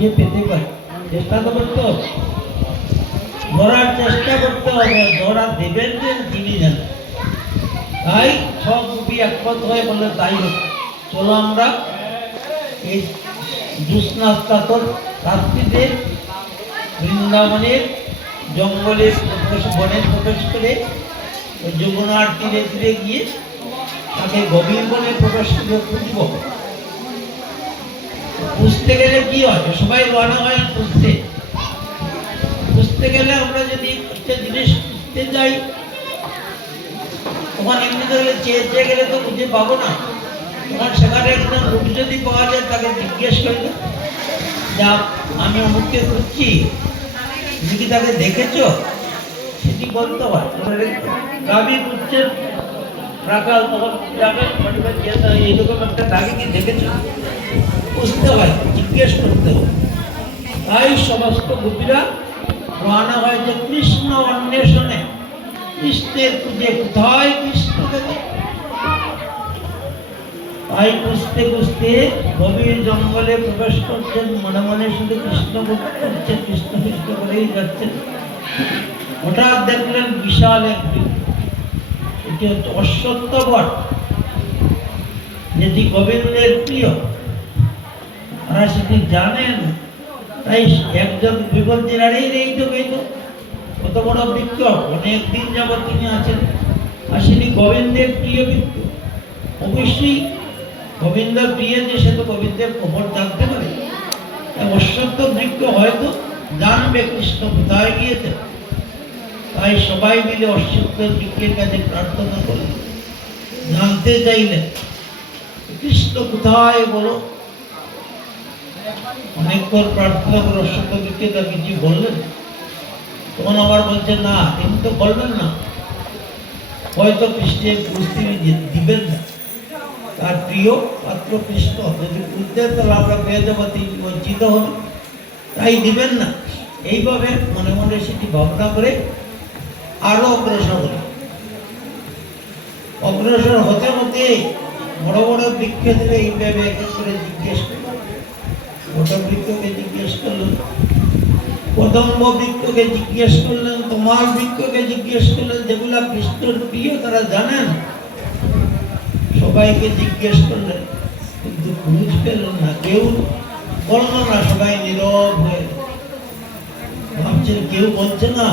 খুঁজে পেতে পারি, চেষ্টা তো করতে হবে, ধরার চেষ্টা করতে হবে। ধরা দেবেন যে তিনি জানেন। তাই সব গোপী একমত হয়ে বললে তাই হোক, চলো আমরা এই জ্যোৎস্নাস্তাতর রাত্রিতে বৃন্দাবনের জঙ্গলে বনে প্রবেশ করে ওই যমুনার তীরে তীরে গিয়ে তাকে গভীর বনে প্রবেশ করে খুঁজব। খুঁজতে গেলে কি হয়, সবাই রওনা হয় খুঁজতে। খুঁজতে গেলে আমরা যদি একটা জিনিস খুঁজতে যাই, তখন এমনি ধরে চেয়ে চেয়ে গেলে তো খুঁজে পাবো না। তখন সেখানে একজন লোক যদি পাওয়া যায়, তাকে জিজ্ঞেস করবে, যা আমি অমুককে খুঁজছি, তুমি কি তাকে দেখেছ? সেটি বলতে হয়। গাভী খুঁজছে রাখাল, তখন যাবেন এইরকম একটা তাকে কি দেখেছ, বুঝতে হয়, জিজ্ঞেস করতে হয়। তাই সমস্ত গোপীরা রওনা হয় যে কৃষ্ণ অন্বেষণে, কৃষ্ণের খুঁজে, কোথায় কৃষ্ণ গেল। তাই খুঁজতে খুঁজতে গভীর জঙ্গলে প্রবেশ করছেন, মনে মনে শুধু কৃষ্ণ করছেন, কৃষ্ণ কৃষ্ণ করেই যাচ্ছেন। হঠাৎ দেখলেন বিশাল এক বৃক্ষ, এটি হচ্ছে অশ্বত্থ বট, যেটি গোবিন্দের প্রিয়, ওরা সেটি জানেন। তাই একজন বিপত্তির এই তো কত বড় বৃক্ষ, অনেকদিন যাবৎ তিনি আছেন, আর সেটি গোবিন্দের প্রিয় বৃক্ষ। অবশ্যই গোবিন্দের প্রিয় যে, সে তো গোবিন্দের খবর জানতে পারে। অশ্বত্থ বৃক্ষ হয়তো জানবে কৃষ্ণ কোথায় গিয়েছে। তাই সবাই মিলে অশ্বত্থ বৃক্ষের কাছে প্রার্থনা করলেন, জানতে চাইলেন কৃষ্ণ কোথায় বলো। অনেকক্ষণ প্রার্থনা করে অশ্বত্থ বৃক্ষে তার কিছু বললেন। তখন আবার বলছেন, না তিনি তো বলবেন না, হয়তো কৃষ্ণের পুষ্টি দিবেন না, তার প্রিয় পাত্র কৃষ্ণ, যদি বুঝতেন তাহলে আমরা পেয়ে যাবো, তিনি বঞ্চিত হন, তাই দিবেন না। এইভাবে মনে মনে সেটি ভাবনা করে আরো অগ্রসর হতে হতে বড় বড় বৃক্ষ থেকে এইভাবে এক এক করে জিজ্ঞেস করলেন। বট বৃক্ষকে জিজ্ঞেস করলেন, কদম্ব বৃক্ষকে জিজ্ঞেস করলেন, তোমার বৃক্ষকে জিজ্ঞেস করলেন, যেগুলা কৃষ্ণের প্রিয় তারা জানেন। সবাইকে জিজ্ঞেস করলেন, কিন্তু খুঁজ পেলেন না, কেউ বলল না। সবাই নীরব হয়ে ভাবছেন, কেউ বলছে না,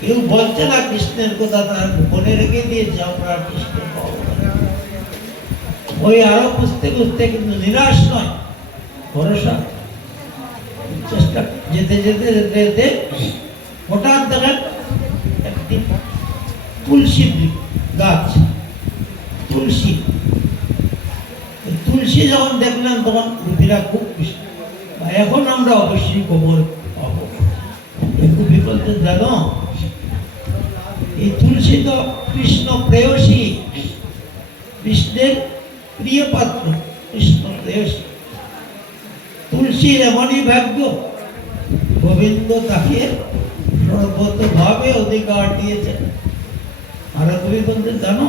কেউ বলছে না কৃষ্ণের কথা, তার গোপনে রেখে দিয়েছে, আমরা কৃষ্ণ পাবো না। ওই আরো খুঁজতে খুঁজতে কিন্তু নিরাশ নয়, ভরসা, চেষ্টা যেতে যেতে যেতে যেতে হঠাৎ দেখেন একটি তুলসী গাছ, তুলসী যখন দেখলেন তখন গোপীরা খুব খুশি। এখন আমরা অবশ্যই খবর পাবো। গোপী বলতে, জানো এই তুলসী তো কৃষ্ণ প্রেয়সী, কৃষ্ণের প্রিয় পাত্র, কৃষ্ণ প্রেয়সী। তুলসীর এমনই ভাগ্য, গোবিন্দ তাকে সর্বতভাবে অধিকার দিয়েছেন। আর কবি বলতে, জানো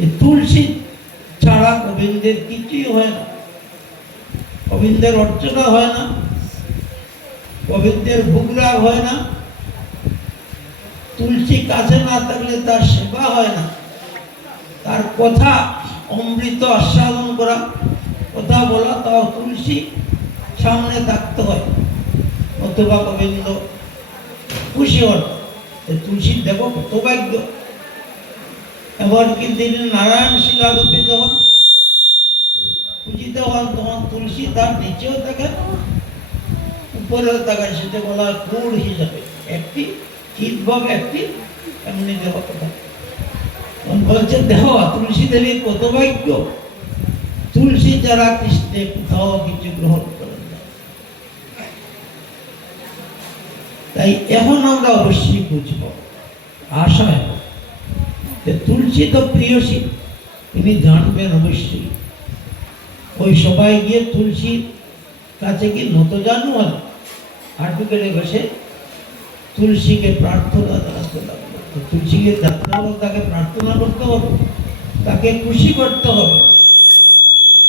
এই তুলসী ছাড়া গোবিন্দের কিছুই হয় না, গোবিন্দের অর্চনা হয় না, গোবিন্দের ভোগরাগ হয় না, তুলসী কাছে না থাকলে তার সেবা হয় না। তার কথা অমৃত আস্বাদন করা, কথা বলা, তাও তুলসী সামনে থাকতে হয়, অথবা গোবিন্দ খুশি হন। তুলসীর দেব কত ভাগ্য। এমনকি তিনি নারায়ণ শিলারূপে যখন পূজিত হন, তখন তুলসী তার নিচেও থাকেন, উপরেও থাকেন, সেটা বলা হয় গুড় হিসাবে, একটি চিৎভাবে একটি এমনি দেহ কথা বলছে। দেহ তুলসী দেবী কত ভাগ্য, তুলসী যারা কৃষ্ণে কোথাও কিছু গ্রহণ করেন না। তাই এখন আমরা অবশ্যই বুঝব, আশা তুলসী তো প্রিয়সী, তিনি জানবেন অবশ্যই। ওই সবাই গিয়ে তুলসীর কাছে কি নত জানু হল, হাঁটু কেটে বসে তুলসীকে প্রার্থনা জানাতে লাগলো। তুলসীকে জানতে হলো, তাকে প্রার্থনা করতে হবে, তাকে খুশি করতে হবে।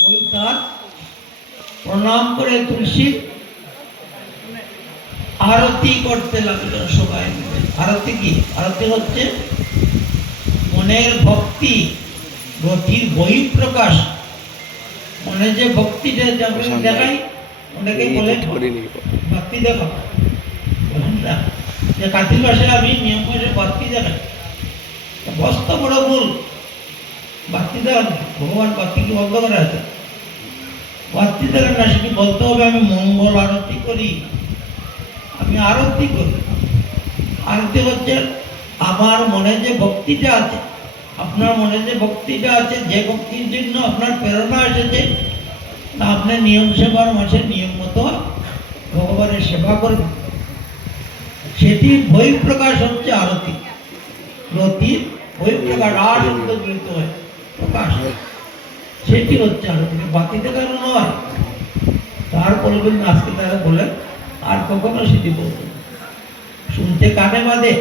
ওই তার প্রণাম করে তুলসী আরতি করতে লাগলো সবাই মিলে। আরতি কি? আরতি হচ্ছে মনের ভক্তি, রতির বহিঃপ্রকাশ। মনে যে ভক্তিটা দেখাই ওটাকে বলে ভক্তি দেখা। বলেন না যে কার্তিক মাসে আমি নিয়ম করে ভক্তি দেখাই, বস্ত বড় ভুল। ভক্তি দেখান ভগবান ভক্তি কি বন্ধ করা আছে? ভক্তি দেখান না, সেটি বলতে হবে আমি মঙ্গল আরতি করি, আমি আরতি করি। আরতি হচ্ছে আমার মনে যে ভক্তিটা আছে, আপনার মনে যে ভক্তিটা আছে, যে ভক্তির জন্য আপনার প্রেরণা এসেছে, তা আপনি নিয়ম সেবার মাসে নিয়ম মতো ভগবানের সেবা করবেন। সেটি বহিঃপ্রকাশ হচ্ছে আরতি। রতি বহিঃপ্রকাশ, আর শব্দ জড়িত হয় প্রকাশ, সেটি হচ্ছে আরতি। বাতি দেখানো নয়। তার বলবেন আজকে তারা বলেন আর কখনো সেটি বলবেন। শুনতে কানে বাঁধে,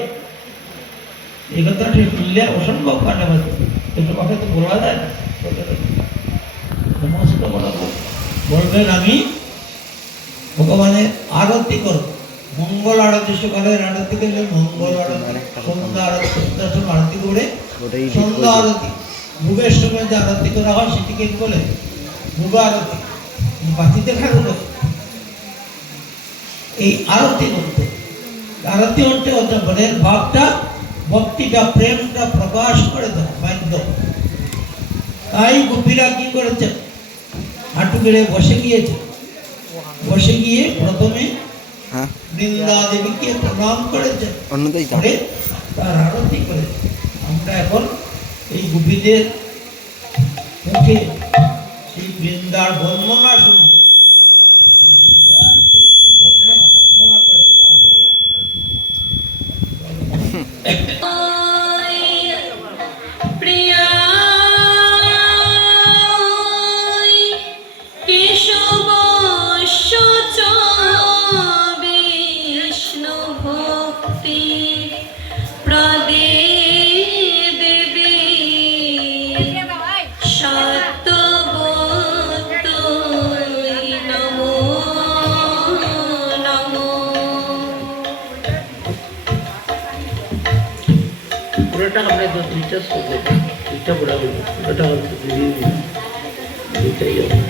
এই কথাটি শুনলে অসম্ভব কানে বাঁধে, কিন্তু কথা তো বলা যায় না। সমস্ত বলবেন আমি ভগবানের আরতি করব। মঙ্গল আরতি, সকালের আরতি করলে মঙ্গল আরতি, সন্ধ্যা আরতি, সন্ধ্যার সময় আরতি করে সন্ধ্যা আরতি, ভোগের সময় যে আরতি করা হয় সেটিকে বলে ভোগ আরতি। বাতি দেখার এই আরতি করতে, আরতি হচ্ছে মনের ভাবটা, ভক্তিটা, প্রেমটা প্রকাশ করে দেয় বাধ্য। তাই গোপীরা কি করেছে? হাঁটু গেড়ে বসে গিয়েছে। বসে গিয়ে প্রথমে বৃন্দা দেবীকে প্রণাম করেছে, পরে তার আরতি করেছে। আমরা এখন এই গোপীদের মুখে সেই বৃন্দার বর্ণনা শুনব। বর্ণনা করেছে প্রিয়া কেশব বিষ্ণু ভক্তি প্রদে দেবী সত্যবত নমো নমো। পুরোটা আমরা তো দুইটা শুনলে, দুইটা বড় হলো, পুরোটা হচ্ছে দুইটাই হবে।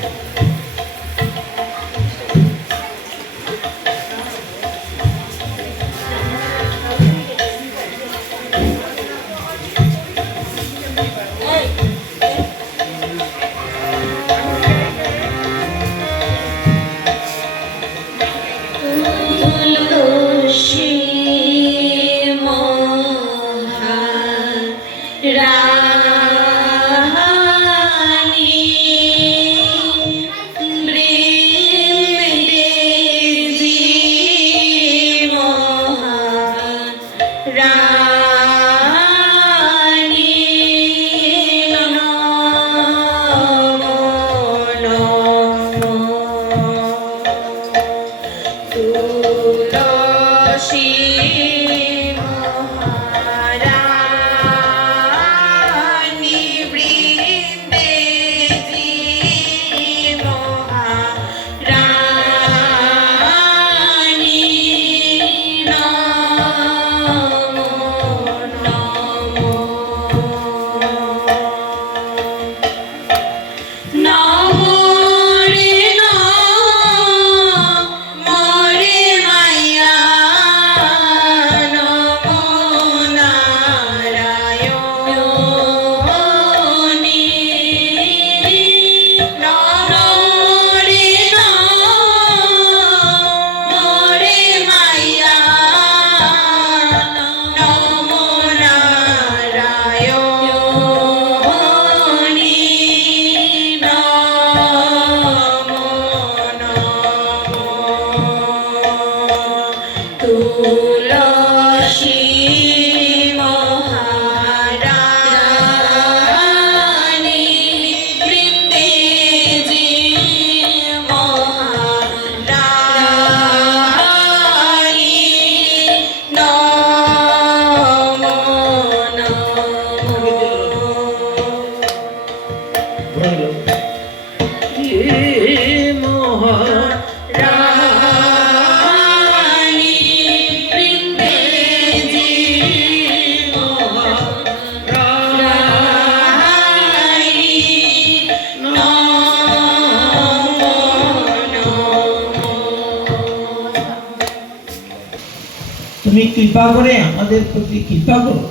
কৃপা করে আমাদের প্রতি কৃপা করো।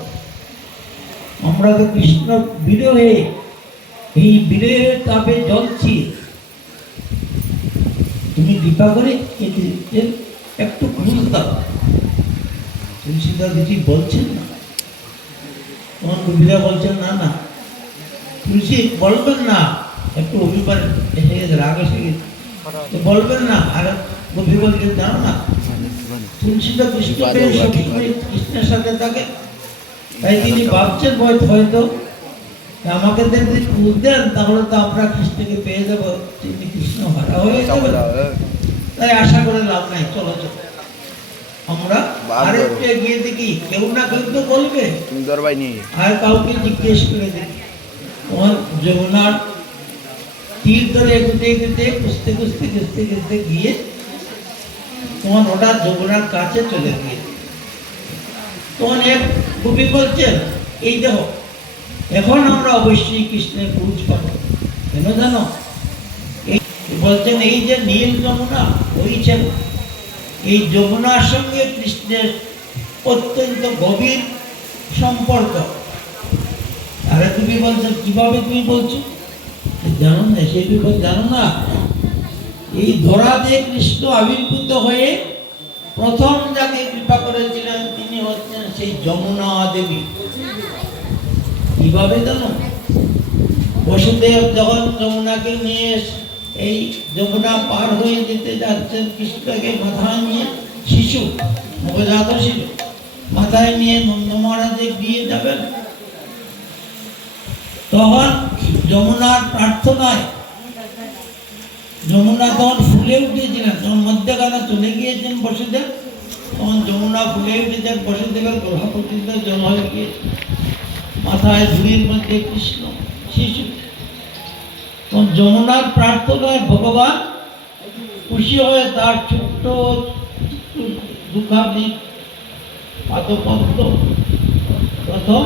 আমরা তো কৃষ্ণ বিরহে, এই বিরহের তাপে জ্বলছি, তুমি কৃপা করে এদের একটু খুঁজ দাও। তুলসীদাস কিছু বলছেন না, তখন কবিরা বলছেন না না তুলসী বলবেন না, একটু অভিমান এসে গেছে, রাগ এসে গেছে, তো বলবেন না। আর কবি বলছেন জানো না, তুলসীদা কৃষ্ণের সাথে থাকে, তাই তিনি ভাবছেন হয়তো আমাকে যদি খুঁজ দেন তাহলে তো আমরা কৃষ্ণকে পেয়ে যাবো, তিনি কৃষ্ণ হারা হয়ে যাবে, তাই আশা করে লাভ নাই, চলো চলো আমরা আরেকটু এগিয়ে দেখি, কেউ না কেউ তো বলবে, আর কাউকে জিজ্ঞেস করে দেখি। তোমার যমুনার তীর ধরে এগুতে এগুতে খুঁজতে খুঁজতে খুঁজতে খুঁজতে গিয়ে তোমার ওটা যমুনার কাছে চলে গিয়ে, তখন এক কবি বলছেন এই দেখো এখন আমরা অবশ্যই কৃষ্ণের খোঁজ পাবো। কেন জানো? এই বলছেন এই যে নীল যমুনা বইছেন, এই যমুনার সঙ্গে কৃষ্ণের অত্যন্ত গভীর সম্পর্ক। আরে তুমি বলছো কিভাবে, তুমি বলছো জানো না, সেই বিপদ জানো না। এই ধরাতে কৃষ্ণ আবির্ভূত হয়ে প্রথম যাকে কৃপা করেছিলেন তিনি হচ্ছেন সেই যমুনা দেবী। কিভাবে জানো? বসুদেব যখন যমুনাকে নিয়ে এই যমুনা পার হয়ে যেতে যাচ্ছেন, কৃষ্ণকে মাথায় নিয়ে, শিশু নবজাত শিশু মাথায় নিয়ে নন্দ মহারাজে দিয়ে যাবেন, তখন যমুনার প্রার্থনায় যমুনা তখন ফুলে উঠেছিলেন, তখন মধ্যখানে চলে গিয়েছেন বসুদেব, তখন যমুনা ফুলে উঠেছেন, বসুদেবের গলা পর্যন্ত জল হয়ে গিয়েছে, মাথায় ঝুড়ির মধ্যে কৃষ্ণ শিশু। তখন যমুনার প্রার্থনায় ভগবান খুশি হয়ে তার ছোট্ট দুখানি পাদপদ্ম প্রথম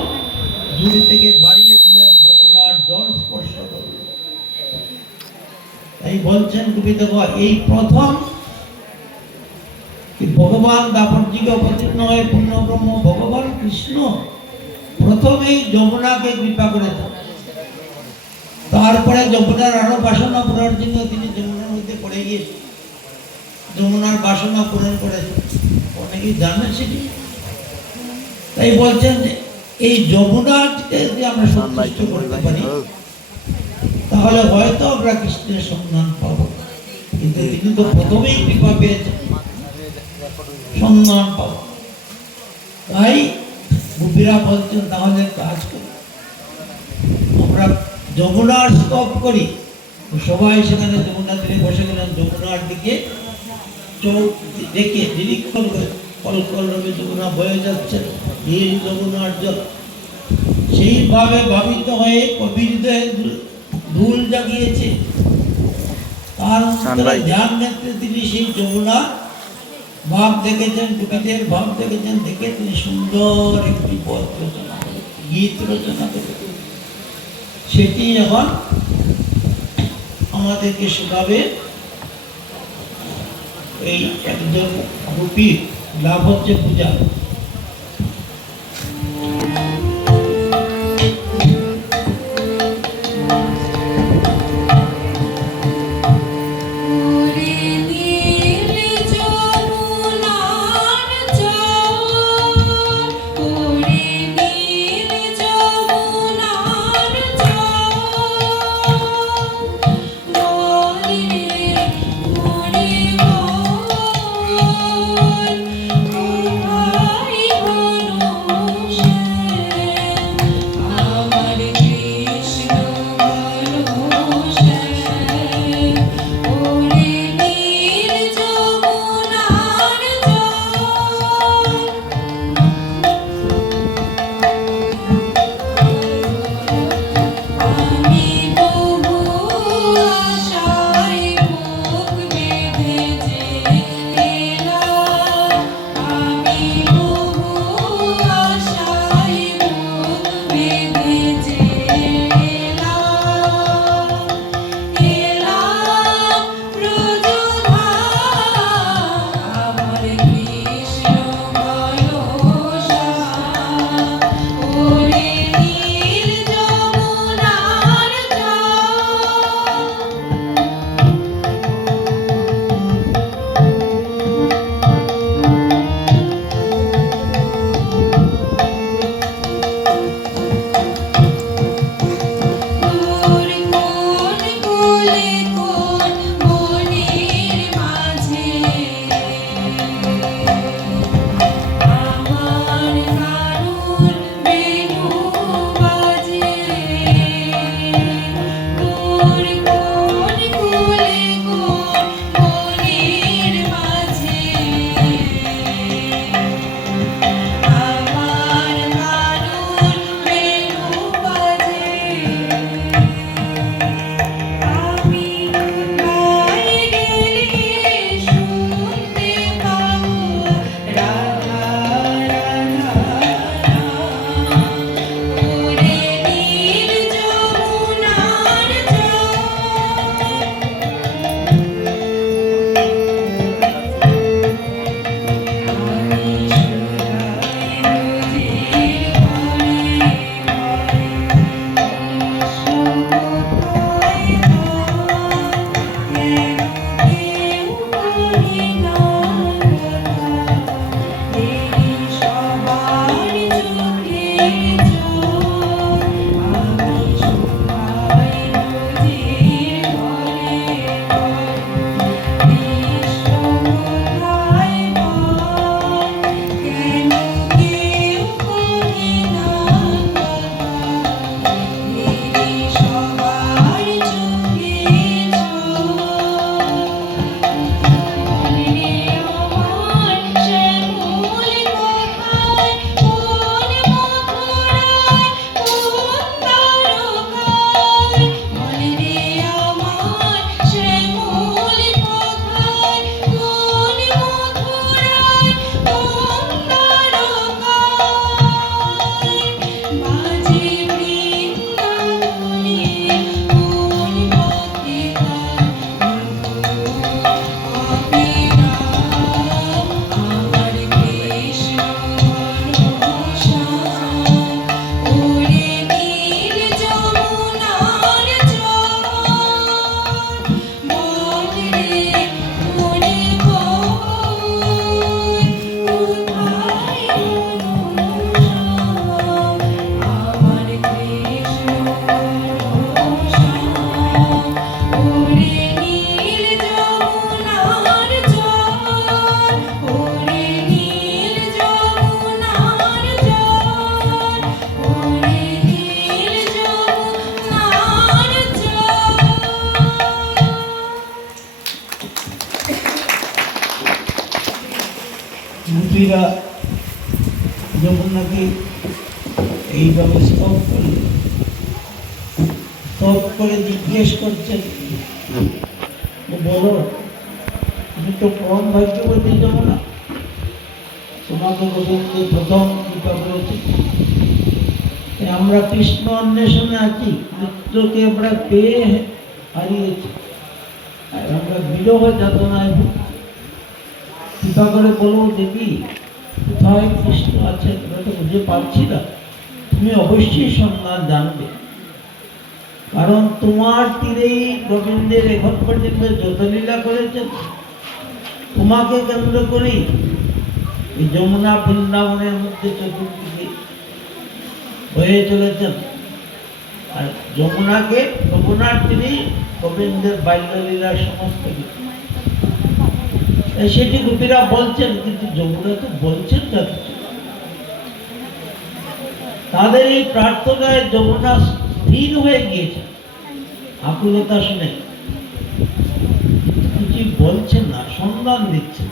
ঝুড়ি থেকে বাড়িয়ে দিলেন, যমুনার জল স্পর্শ করল। তাই বলছেন কবি দেব, এই প্রথম ভগবান দাপরযুগে অবতীর্ণ হয়ে পূর্ণব্রহ্ম ভগবান কৃষ্ণ প্রথমেই যমুনাকে কৃপা করেছেন। তারপরে যমুনার আরো বাসনা পূরণের জন্য তিনি যমুনার মধ্যে পড়ে গিয়েছেন, যমুনার বাসনা পূরণ করেছেন, অনেকেই জানেন সেটি। তাই বলছেন যে এই যমুনাকে যদি আমরা সন্তুষ্ট করতে পারি তাহলে হয়তো আমরা কৃষ্ণের সন্ধান পাবো, কিন্তু তিনি তো প্রথমেই কৃপা পেয়েছেন, সন্ধান পাবো। তাই গোপীরা বলছেন তাহলে কাজ করি, আমরা যমুনার স্তব করি। সবাই সেখানে যমুনা তীরে বসে গেলেন, যমুনার দিকে চোখ রেখে নিরীক্ষণ করে, কলকল রবে যমুনা বয়ে যাচ্ছে, নীল যমুনার জল। সেইভাবে ভাবিত হয়ে কবির ধুল জাগিয়েছে, তার ধ্যান নেত্রে তিনি সেই যমুনা ভাব দেখেছেন, কবিদের ভাব দেখেছেন, দেখে তিনি সুন্দর একটি পদ রচনা করেছেন, গীত রচনা করেছেন। সেটি এখন আমাদেরকে শোনাবে এই একজন গোপীর লাভ হচ্ছে পূজা। Oh গোপীরা যমুনাকে এইভাবে স্তব করলেন, স্তব করে জিজ্ঞেস করছেন, বলো তুমি তো কম ভাগ্যবতী যমুনা, তোমাকে গোবিন্দ প্রথম কৃপা করেছে। আমরা কৃষ্ণ অন্বেষণে আছি, পুত্রকে আমরা পেয়ে হারিয়েছি, আর আমরা বিরহ যাতনায় ভুগছি। কৃপা করে বলো দেখি কোথায় কৃষ্ণ আছে, আমরা তো বুঝে পাচ্ছি না। তুমি অবশ্যই সন্ধান জানবে, কারণ তোমার তীরেই গোবিন্দের এখন পর্যন্ত যত লীলা করেছেন, তোমাকে কেন্দ্র করেই এই যমুনা বৃন্দাবনের মধ্যে চতুর্দিকে হয়ে চলেছেন। আর যমুনার তীরেই গোবিন্দের বাল্যলীলার সমস্ত কিছু। সেটি গোপীরা বলছেন, কিন্তু যমুনা তো বলছেন না কিছু। তাদের এই প্রার্থনায় যমুনা স্থির হয়ে গিয়েছে আকুলতা শুনে, কিছু বলছেন না, সন্ধান দিচ্ছেন।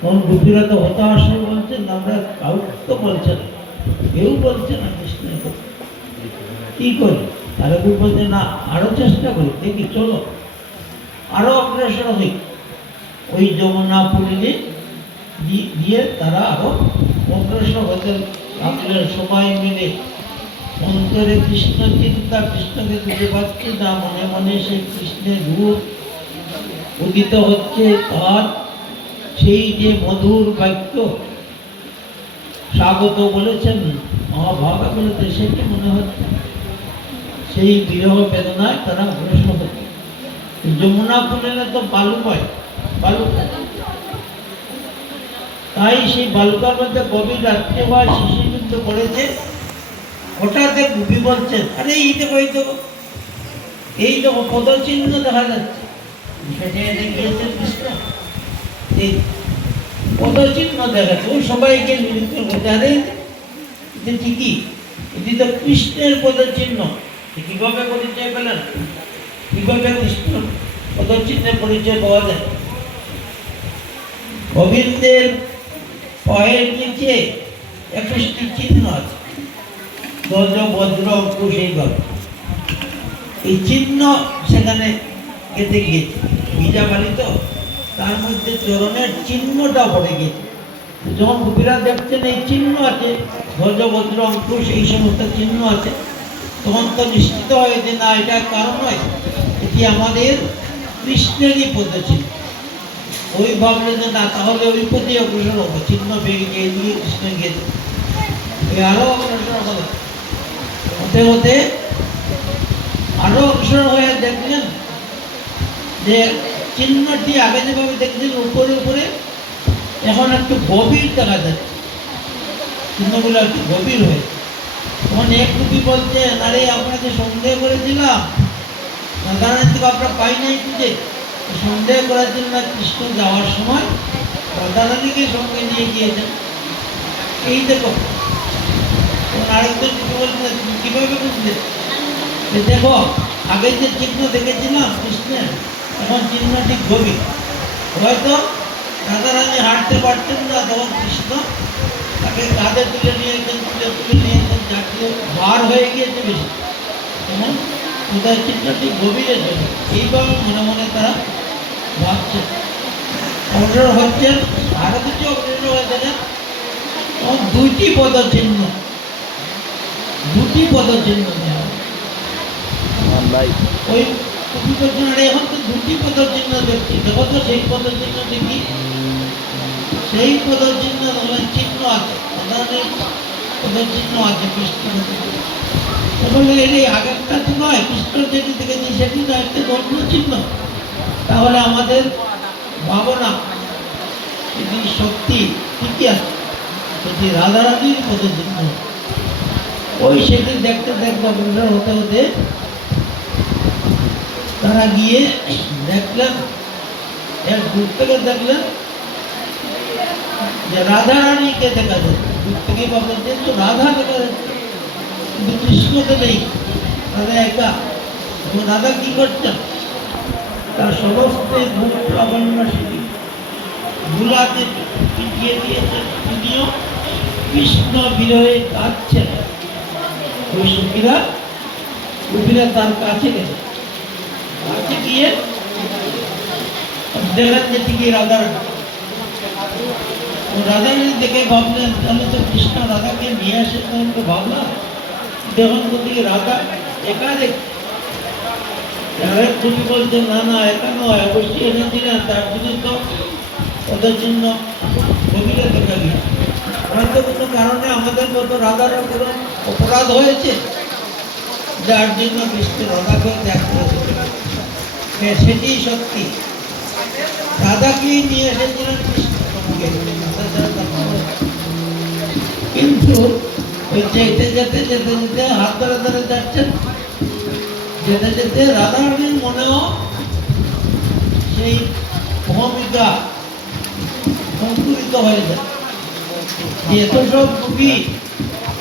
কোন গোপীরা তো হতাশ হয়ে বলছেন, আমরা কাউকে তো বলছেন, কেউ বলছে না কৃষ্ণের কথা, কি করি? তারা বলছে না, আরো চেষ্টা করি, দেখি চলো আরো অগ্রসর হই। ওই যমুনা পুলিনে গিয়ে তারা আরো অগ্রসর হতেন আপনার সবাই মিলে। অন্তরে কৃষ্ণ চিন্তা, কৃষ্ণকে খুঁজে পাচ্ছে না, মনে মনে সেই কৃষ্ণের রূপ উদিত হচ্ছে। তার সেই যে মধুর বাক্য স্বাগত বলেছেন, মহাভাগা বলেছে, সেটি মনে হচ্ছে। সেই বিরহ বেদনায় তারা অগ্রসর হচ্ছে। যমুনা পুলিনে তো বালুময়, বালুকা, তাই সেই বালুকার মধ্যে গভীর রাত্রে হয় শিশু যুদ্ধ করেছে। হঠাৎ গোপী বলছেন, আরে এই দেখো, এই দেখো পদচিহ্ন দেখা যাচ্ছে। দেখিয়েছেন কৃষ্ণ, এই পদচিহ্ন দেখাচ্ছে। ওই সবাইকে নিরীক্ষণ করতে, আরে এটা ঠিকই, এটি তো কৃষ্ণের পদচিহ্ন। কিভাবে পরিচয় পেলেন? কিভাবে কৃষ্ণ পদচিহ্নের পরিচয় পাওয়া যায়? গোবিন্দের পায়ের নিচে 21টি চিহ্ন আছে, ধ্বজ, বজ্র, অঙ্কুশ, এইভাবে এই চিহ্ন সেখানে কেটে গিয়েছে। ভিজা বালি তো, তার মধ্যে চরণের চিহ্নটা পড়ে গিয়েছে। যখন গোপীরা দেখছেন এই চিহ্ন আছে, ধ্বজ, বজ্র, অঙ্কুশ, এই সমস্ত চিহ্ন আছে, তখন তো নিশ্চিত হয়েছে না এটা কারণ নয়, এটি আমাদের কৃষ্ণেরই পদচিহ্ন। ওই ভাবলে যে না, তাহলে ওই পথে অগ্রসর হবো, চিহ্ন পেয়ে গিয়ে দিয়ে কৃষ্ণ গিয়েছে, আরো অগ্রসর হলো। হতে হতে আরো অগ্রসর হয়ে দেখলেন যে চিহ্নটি আগে যেভাবে দেখছেন উপরে উপরে, এখন একটু গভীর দেখা যাচ্ছে, চিহ্নগুলো একটু গভীর হয়ে। তখন এক কবি বলছে, আরে আপনাকে সন্দেহ করেছিলাম, রাধারানী থেকে আমরা পাই নাই খুঁজে, সন্দেহ করেছেন না কৃষ্ণ যাওয়ার সময় রাধারানীকে সঙ্গে নিয়ে গিয়েছেন। এই দেখো, আরেকজন কিছু বলছে, তুমি কিভাবে বুঝলে? দেখো, আগে যে চিহ্ন দেখেছিলাম কৃষ্ণের, এখন চিহ্নটি গভীর। হয়তো রাধারানী হাঁটতে পারতেন না, তখন কৃষ্ণ তাকে কাঁধে তুলে নিয়েছেন, তুলে নিয়েছেন, জাতীয় বার হয়ে গিয়েছে বেশি, তখন উদয় চিহ্নটি গভীরে চলে। এইভাবে মনে মনে তারা ভাবছে, অগ্রসর হচ্ছেন। আরো কিছু অগ্রসর হয়ে দেখেন, তখন দুটি পদচিহ্ন নেওয়া। ওই কবি বলছেন, আরে এখন তো দুটি পদচিহ্ন দেখছি, দেখো তো সেই পদচিহ্নটি কি? সেই পদচিহ্ন চিহ্ন আছে, পদচিহ্ন আছে কৃষ্ণ। বলে এই আগেরটা তো নয়, কৃষ্ণ যেটি দেখেছি সেটি তো একটা ধর্ম চিহ্ন। তাহলে আমাদের ভাবনা এটি সত্যি ঠিকই আছে, সেটি রাধারানীর পদচিহ্ন। ওই সেটি দেখতে দেখতে অগ্রসর হতে হতে তারা গিয়ে দেখলেন, এর দূর থেকে দেখলেন যে রাধারানীকে দেখা যাচ্ছে। দূর থেকে ভাবলেন যে তো রাধা দেখা যাচ্ছে, কিন্তু কৃষ্ণ তো নেই, রাধা একা। এবং রাধা কি করছেন? তার সমস্ত মুখ লাবণ্য গুলাতে পিটিয়ে দিয়েছেন, তিনিও কৃষ্ণ বিরহে কাঁদছেন। ওই সখীরা গোপীরা তার কাছে গেছে, কাছে গিয়ে দেখেন যে ঠিকই রাধারানী। রাধারানী দেখে ভাবলেন তাহলে তো কৃষ্ণ রাধাকে নিয়ে আসে, তাহলে ভাবলাম দেখুন কোথায় রাধা একা দেখ। তুমি বলছেন না না একা নয়, অবশ্যই এনেছিলেন, তার জন্য তো ওদের জন্য গভীরে দেখা গিয়ে হয়তো কোনো কারণে আমাদের মতো রাধার কোনো অপরাধ হয়েছে, যার জন্য কৃষ্ণ রাধাকে ত্যাগ করেছে। সেটি সত্যি, রাধাকেই নিয়ে এসেছিলেন কৃষ্ণ, কিন্তু ওই যেতে যেতে যেতে যেতে হাত ধরে ধরে যাচ্ছেন, যেতে যেতে রাধারানীর মনেও সেই ভূমিকা সংকুলিত হয়ে যায় যে এত সব কবি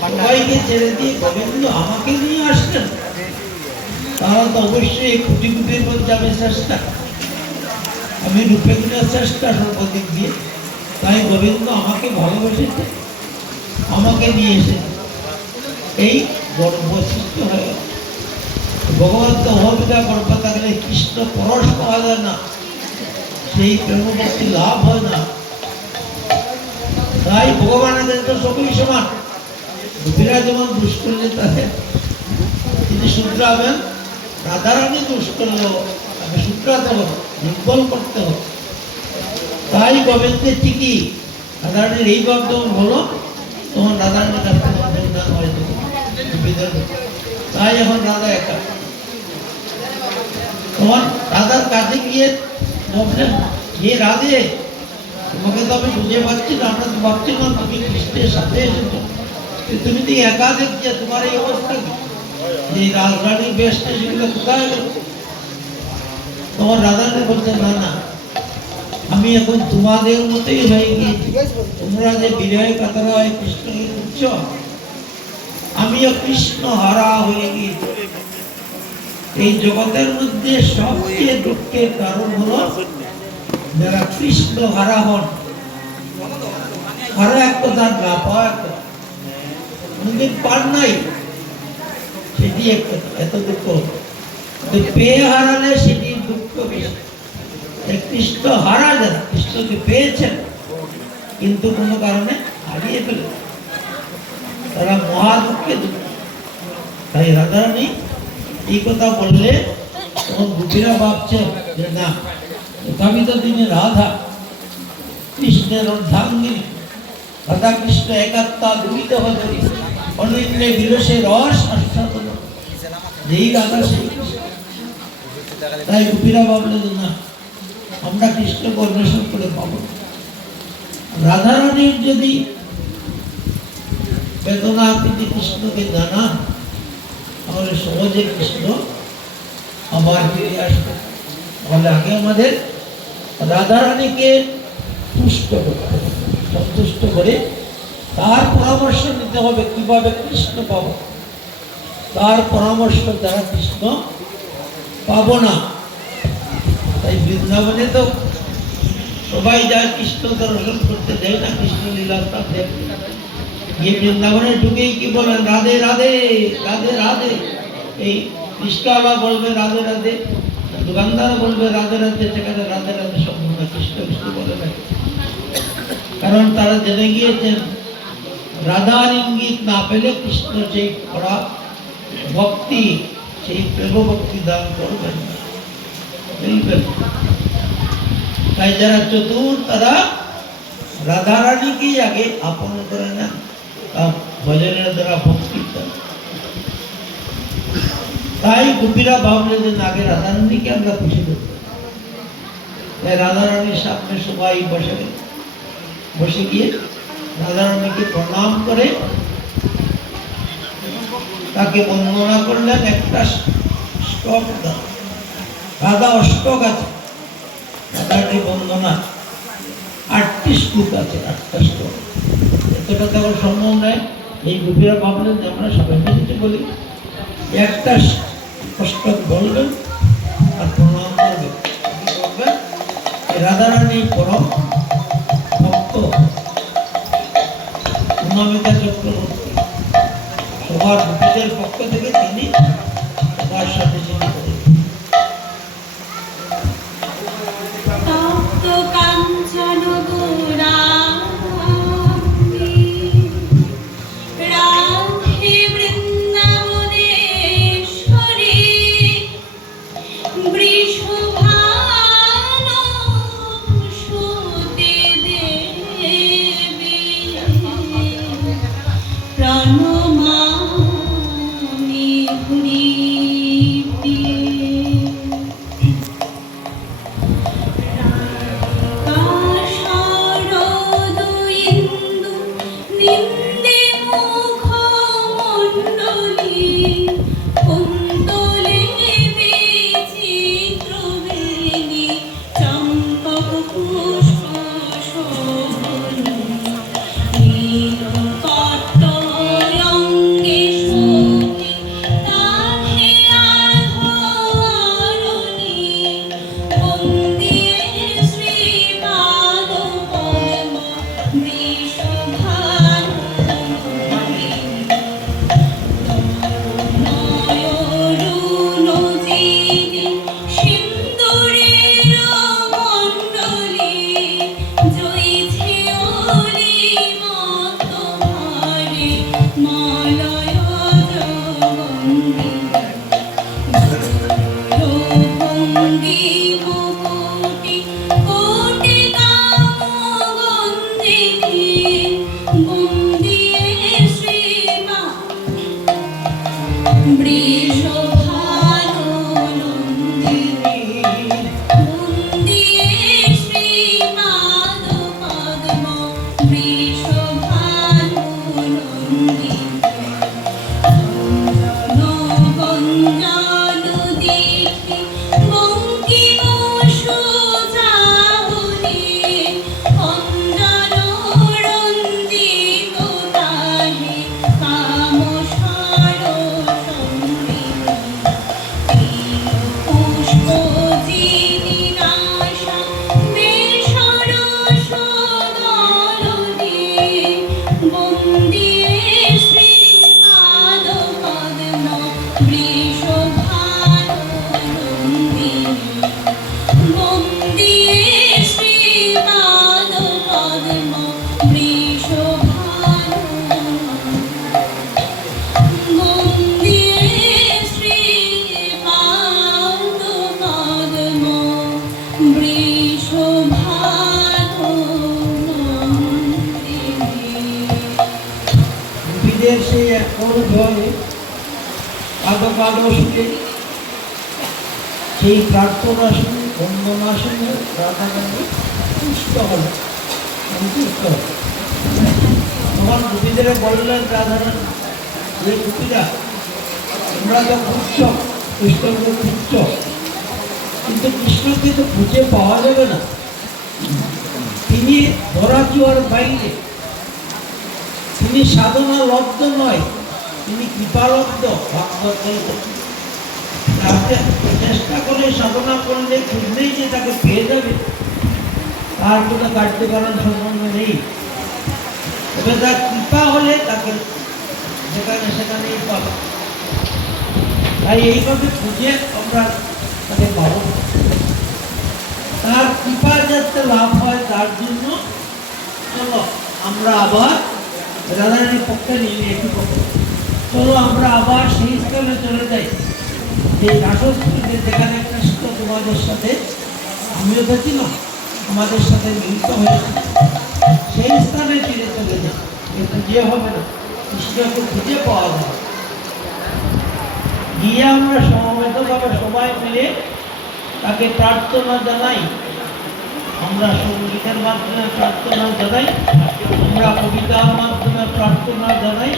সবাইকে ছেড়ে দিয়ে গোবিন্দ আমাকে নিয়ে আসলেন, তারা তো অবশ্যই কোটি কোটির মধ্যে আমি চেষ্টা, আমি রূপে গুণের চেষ্টা সর্বদিক দিয়ে, তাই গোবিন্দ আমাকে ভালোবেসেছে, আমাকে নিয়ে এসেছে, এই গর্ব সৃষ্টি হয়ে গেল। ভগবান তো অহমিকা গর্ব থাকলে কৃষ্ণ পরশ পাওয়া যায় না, সেই প্রেমভক্তি লাভ হয় না। তাই ভগবানের কাছে তো সবই সমান, গোপীরা যেমন দোষ করলে তাদের তিনি শুধরাবেন, রাধারানী দোষ করলেও তাকে শুধরাতে হবে, নির্বল করতে হবে। তাই গোবিন্দের ঠিকই রাধারানীর এই ভাব যখন হলো তখন রাধারানীর কাছে অনুসন্ধান হয়েছে গোপীদের। তাই এখন রাধা একা, তখন রাধার কাছে গিয়ে বলছেন হে রাধে, তোমাকে তো আমি বুঝে পাচ্ছি না, আমরা তো ভাবছিলাম তুমি কৃষ্ণের সাথে এসেছো, তুমি তো একা দেখছে, তোমার এই অবস্থা কি, যে রাজরানীর বেশটা সেগুলো কোথায় গেল? তোমার রাধারানী বলছে না না, আমি এখন তোমাদের মতোই হয়ে গিয়েছি, তোমরা যে বিরহে কাতরা হয় কৃষ্ণকে বুঝছ, আমিও কৃষ্ণ হারা হয়ে গিয়েছি। এই জগতের মধ্যে সবচেয়ে দুঃখের কারণ হলো যারা কৃষ্ণ হারা হন, হারা এক কথা না পাওয়া এক কথা, কোনদিন পান নাই সেটি এক কথা, এত দুঃখ। পেয়ে হারালে সেটি দুঃখ বেশি। কৃষ্ণ হারা যারা কৃষ্ণকে পেয়েছেন কিন্তু কোনো কারণে হারিয়ে ফেলে, তারা মহা দুঃখে দুঃখ। তাই রাধারানী এই কথা বললে তখন গোপীরা ভাবছেন যে না, তথাপিত তিনি রাধা, কৃষ্ণের অর্ধাঙ্গিনী, রাধা কৃষ্ণ একাত্মা দুরিত হরি অনিন্দ্রে বিরসে রস আস্বাদন, যেই রাধা সেই কৃষ্ণ। তাই গোপীরা ভাবলে যে না, আমরা কৃষ্ণকে অন্বেষণ করে পাবো। রাধারানীর যদি বেদনা তিনি কৃষ্ণকে জানান তাহলে সহজে কৃষ্ণ আবার ফিরে আসবে। তাহলে আগে আমাদের রাধারানীকে তুষ্ট করতে হবে, সন্তুষ্ট করে তার পরামর্শ নিতে হবে কিভাবে কৃষ্ণ পাবো। তার পরামর্শ দ্বারা কৃষ্ণ পাবো না। তাই বৃন্দাবনে তো সবাই যায় কৃষ্ণ দর্শন করতে, দেয় না কৃষ্ণ লীলাটা দেখতে। ये বৃন্দাবনে ঢুকেই কি বলেন রাধে রাধে রাধে রাধে, এই রিস্কাওয়ালা বলবে রাধে রাধে, দোকানদার বলবে রাধে রাধে, সেখানে রাধে রাধে শব্দ না, কৃষ্ণ কৃষ্ণ বলে না। কারণ তারা জেনে গিয়েছেন রাধার ইঙ্গিত না পেলে কৃষ্ণ সেই কড়া ভক্তি, সেই প্রেম ভক্তি দান করবেন না, মিলবেন। তাই যারা চতুর তারা রাধারানীকেই আগে আপন করে নেন, ভজনের দ্বারা ভক্তি। তাই গোপীরা ভাবলে যে আগে রাধারানীকে আমরা খুশি করতে। তাই রাধারানীর সামনে সবাই বসে গেল, বসে গিয়ে রাধারানীকে প্রণাম করে তাকে বন্দনা করলেন। একটা শ্লোক দাও, রাধা অষ্টক আছে, রাধাটি বন্দনা 8টি শ্লোক আছে, 8টা শ্লোক, এতটা দেওয়ার সম্ভব নয়। এই গোপীরা ভাবলেন যে আমরা সবাই মিলে বলি, একটা শ্লোক বলবেন আর প্রণাম করবেন। রাধারানী পরম ভক্ত, অনামিকা চক্রবর্তী সবার গোপীদের পক্ষ থেকে তিনি সবার সাথে তিনি করেন। তপ্ত কাঞ্চন গৌরাঙ্গী রাধে বৃন্দাবনেশ্বরী বৃষভানু সুতে দেবী প্রণমামি হরিপ্রিয়ে। শারদইন্দু নিন্দে মুখমণ্ডলী কুন্তলে বিচিত্রবেণী চম্পক পুষ্প শোভনী নীলকট্টয়ঙ্গে শোভি তাহে আধরণী বন্দিয়ে শ্রীপাদপদ্ম বৃষভানুমণি নয়রুণজিনি সিন্দুরের মণ্ডলী জয়িছে অলিমত ভারে মলয় জগন্দি ভঙ্গি মুকুটি কোটি কামগন্ধিনী বন্দিয়ে শ্রীমা বৃষভানুনন্দিনী বন্দিয়ে শ্রীপাদপদ্ম বৃষভানুনন্দিনী গঞ্জানুদীপ্তি বঙ্কিমসুজাহুনি অঞ্জনরঞ্জিত তাহে কামসারসম্বিনী পুষ্পজিনি নাশা বেসরসদলনী বন্দিয়ে শ্রীপাদপদ্ম বৃষভানুনন্দিনী বন্দিয়ে শ্রীপাদপদ্ম বৃষভানুনন্দিনী বন্দিয়ে শ্রীপাদপদ্ম বৃষভানুনন্দিনী। গোপীদের সেই এক ধরে পাদ পাদ শুনে সেই প্রার্থনা শুনে বন্দনা শুনে রাধারানী তুষ্ট হল, সন্তুষ্ট হল। তখন গোপীদের বললেন রাধারানী, যে গোপীরা তোমরা তো খুঁজছ, কৃষ্ণকে খুঁজছ, কিন্তু কৃষ্ণকে তো খুঁজে পাওয়া যাবে না। তিনি ধরাচুয়ার বাইরে, তিনি সাধনা লব্ধ নয়, তিনি কৃপালব্ধ ভাগবত। তাকে চেষ্টা করে সাধনা করলে খুঁজলেই যে তাকে পেয়ে যাবে তার কোনো কার্যকারণ সম্বন্ধ নেই। তবে তার কৃপা হলে তাকে যেখানে সেখানেই পাবে। তাই এইভাবে খুঁজে আমরা তাকে পাবো। তার কৃপা যাতে লাভ হয় তার জন্য চলো আমরা আবার রাধারানীর পক্ষে নিয়ে একটু পক্ষে চলো আমরা আবার সেই স্থানে চলে যাই, সেই রাসস্থানে যেখানে কৃষ্ণ তোমাদের সাথে আমিও দেখি না, আমাদের সাথে মিলিত হয়েছে, সেই স্থানে ফিরে চলে যাই। কিন্তু যে হবে না, কৃষ্ণকে খুঁজে পাওয়া যাবে। গিয়ে আমরা সমবেতভাবে সবাই মিলে তাকে প্রার্থনা জানাই। আমরা সঙ্গীতের মাধ্যমে প্রার্থনা জানাই, আমরা কবিতার মাধ্যমে প্রার্থনা জানাই,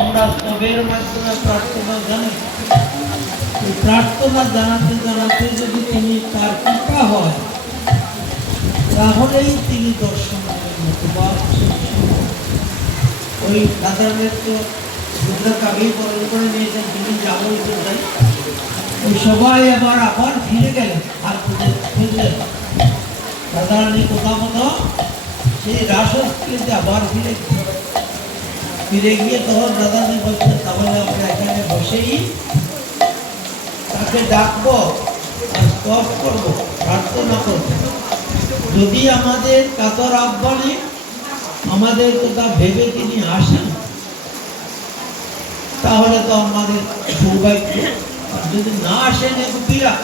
আমরা স্তবের মাধ্যমে প্রার্থনা জানাই। এই প্রার্থনা জানাতে জানাতে যদি তিনি তার কৃপা হয় তাহলেই তিনি দর্শন করেন। ওই রাধারানীর তো গুজরাট আগেই বরণ করে নিয়েছেন, তিনি যাবই কোথায়। ওই সবাই আবার ফিরে গেলেন, আর ফিরলেন রাধারানী কোথাও কোথাও সেই রাসস্থানে আবার ফিরে ফিরে গিয়ে তখন দাদাজি বলছে তাহলে আমরা এখানে বসেই তাকে ডাকবো আর স্তব করবো, প্রার্থনা করবো। যদি আমাদের কাতর আহ্বানে আমাদের কথা ভেবে তিনি আসেন তাহলে তো আমাদের সৌভাগ্য। আর যদি না আসেন গোপীরা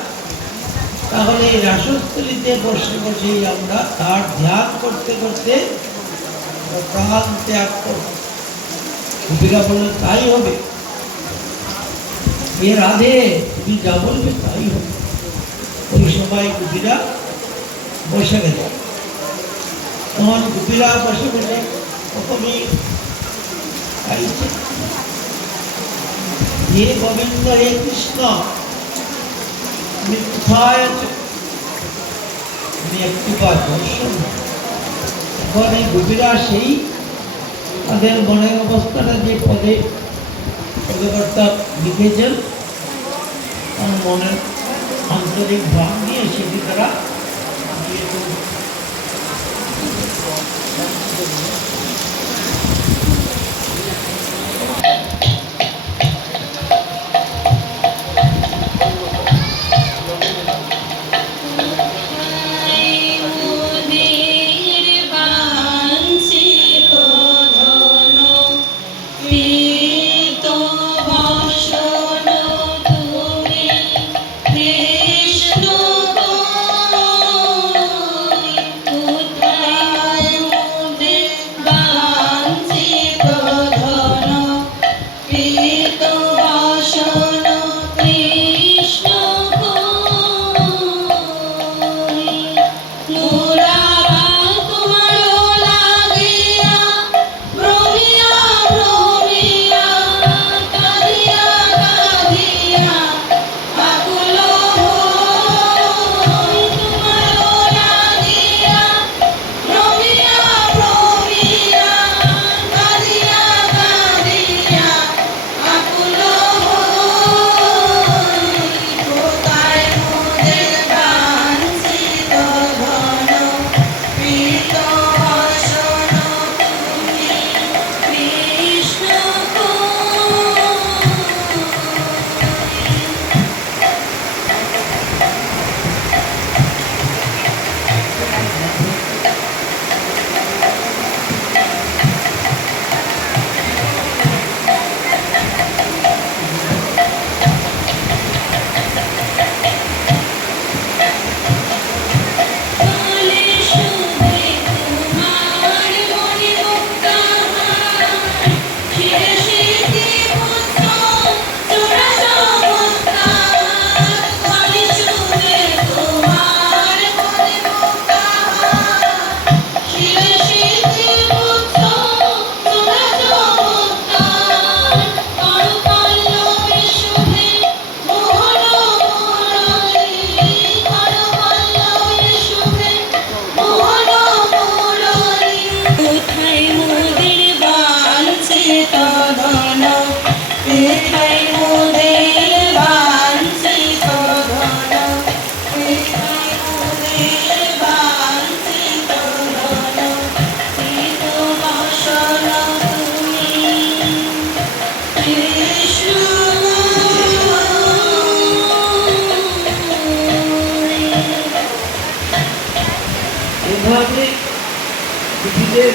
তাহলে এই রাসস্থলীতে বসে বসেই আমরা তার ধ্যান করতে করতে প্রাণ ত্যাগ করব। গোপীরা বললে তাই হবে, এ রাধে তুমি যা বলবে তাই হবে। ওই সময় গোপীরা বসে গেল। তখন গোপীরা বসে বসে প্রথমেই খাইছে, হে গোবিন্দ হে কৃষ্ণ তুমি কোথায় আছো, তুমি একটিবার দর্শন। তখন এই গোপীরা সেই তাদের মনের অবস্থাটা যে পদে পদকর্তা লিখেছেন তার মনের আন্তরিক ভাব নিয়ে সেটি তারা এভাবে পৃথিবীর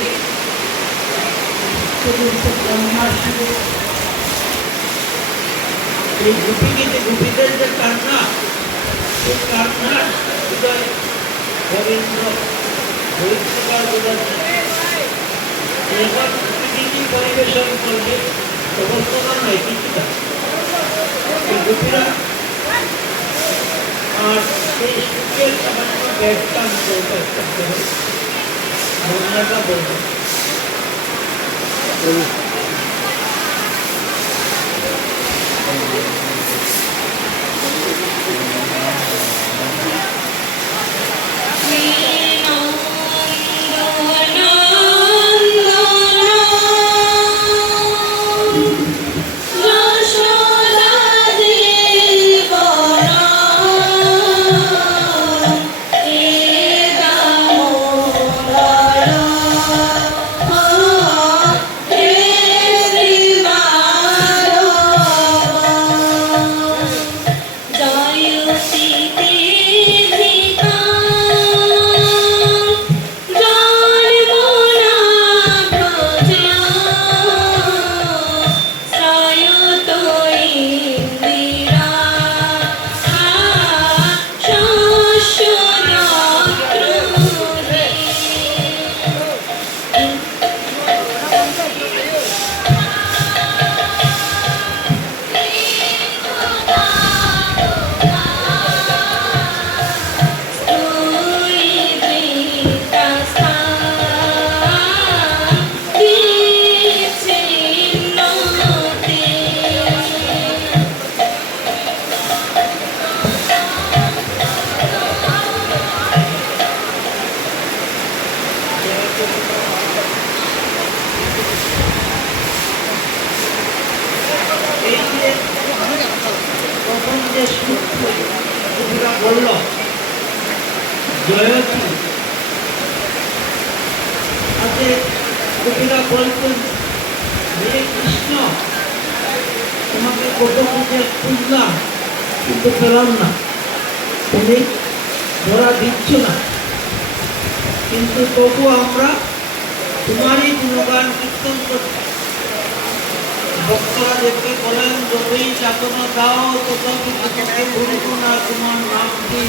এই গোপীদের যে কান্না, সেই কান্নার হৃদয় গোবিন্দ হরিপ্রকার বোঝাচ্ছে। এবার পৃথিবী পরিবেশন করবে অবস্থা নয় কিছুটা এই গোপীরা আর সেই সুখের সামান্য ব্যাখ্যান করতে হবে বন্যাটা বলবে। Hey যে সূত্র কবিরা বলল, জয়তী তাতে কবিরা বলতেন, হে কৃষ্ণ, তোমাকে কত খুঁজলাম কিন্তু পেলাম না, তুমি ধরা দিচ্ছ না, কিন্তু তবু আমরা তোমারই গুণগান কীর্তন করছি। ভক্তরা দেখতে বলেন, যতই যাতনা দাও তথাপি তোমাকে ভুলব না, তোমার নাম দিয়ে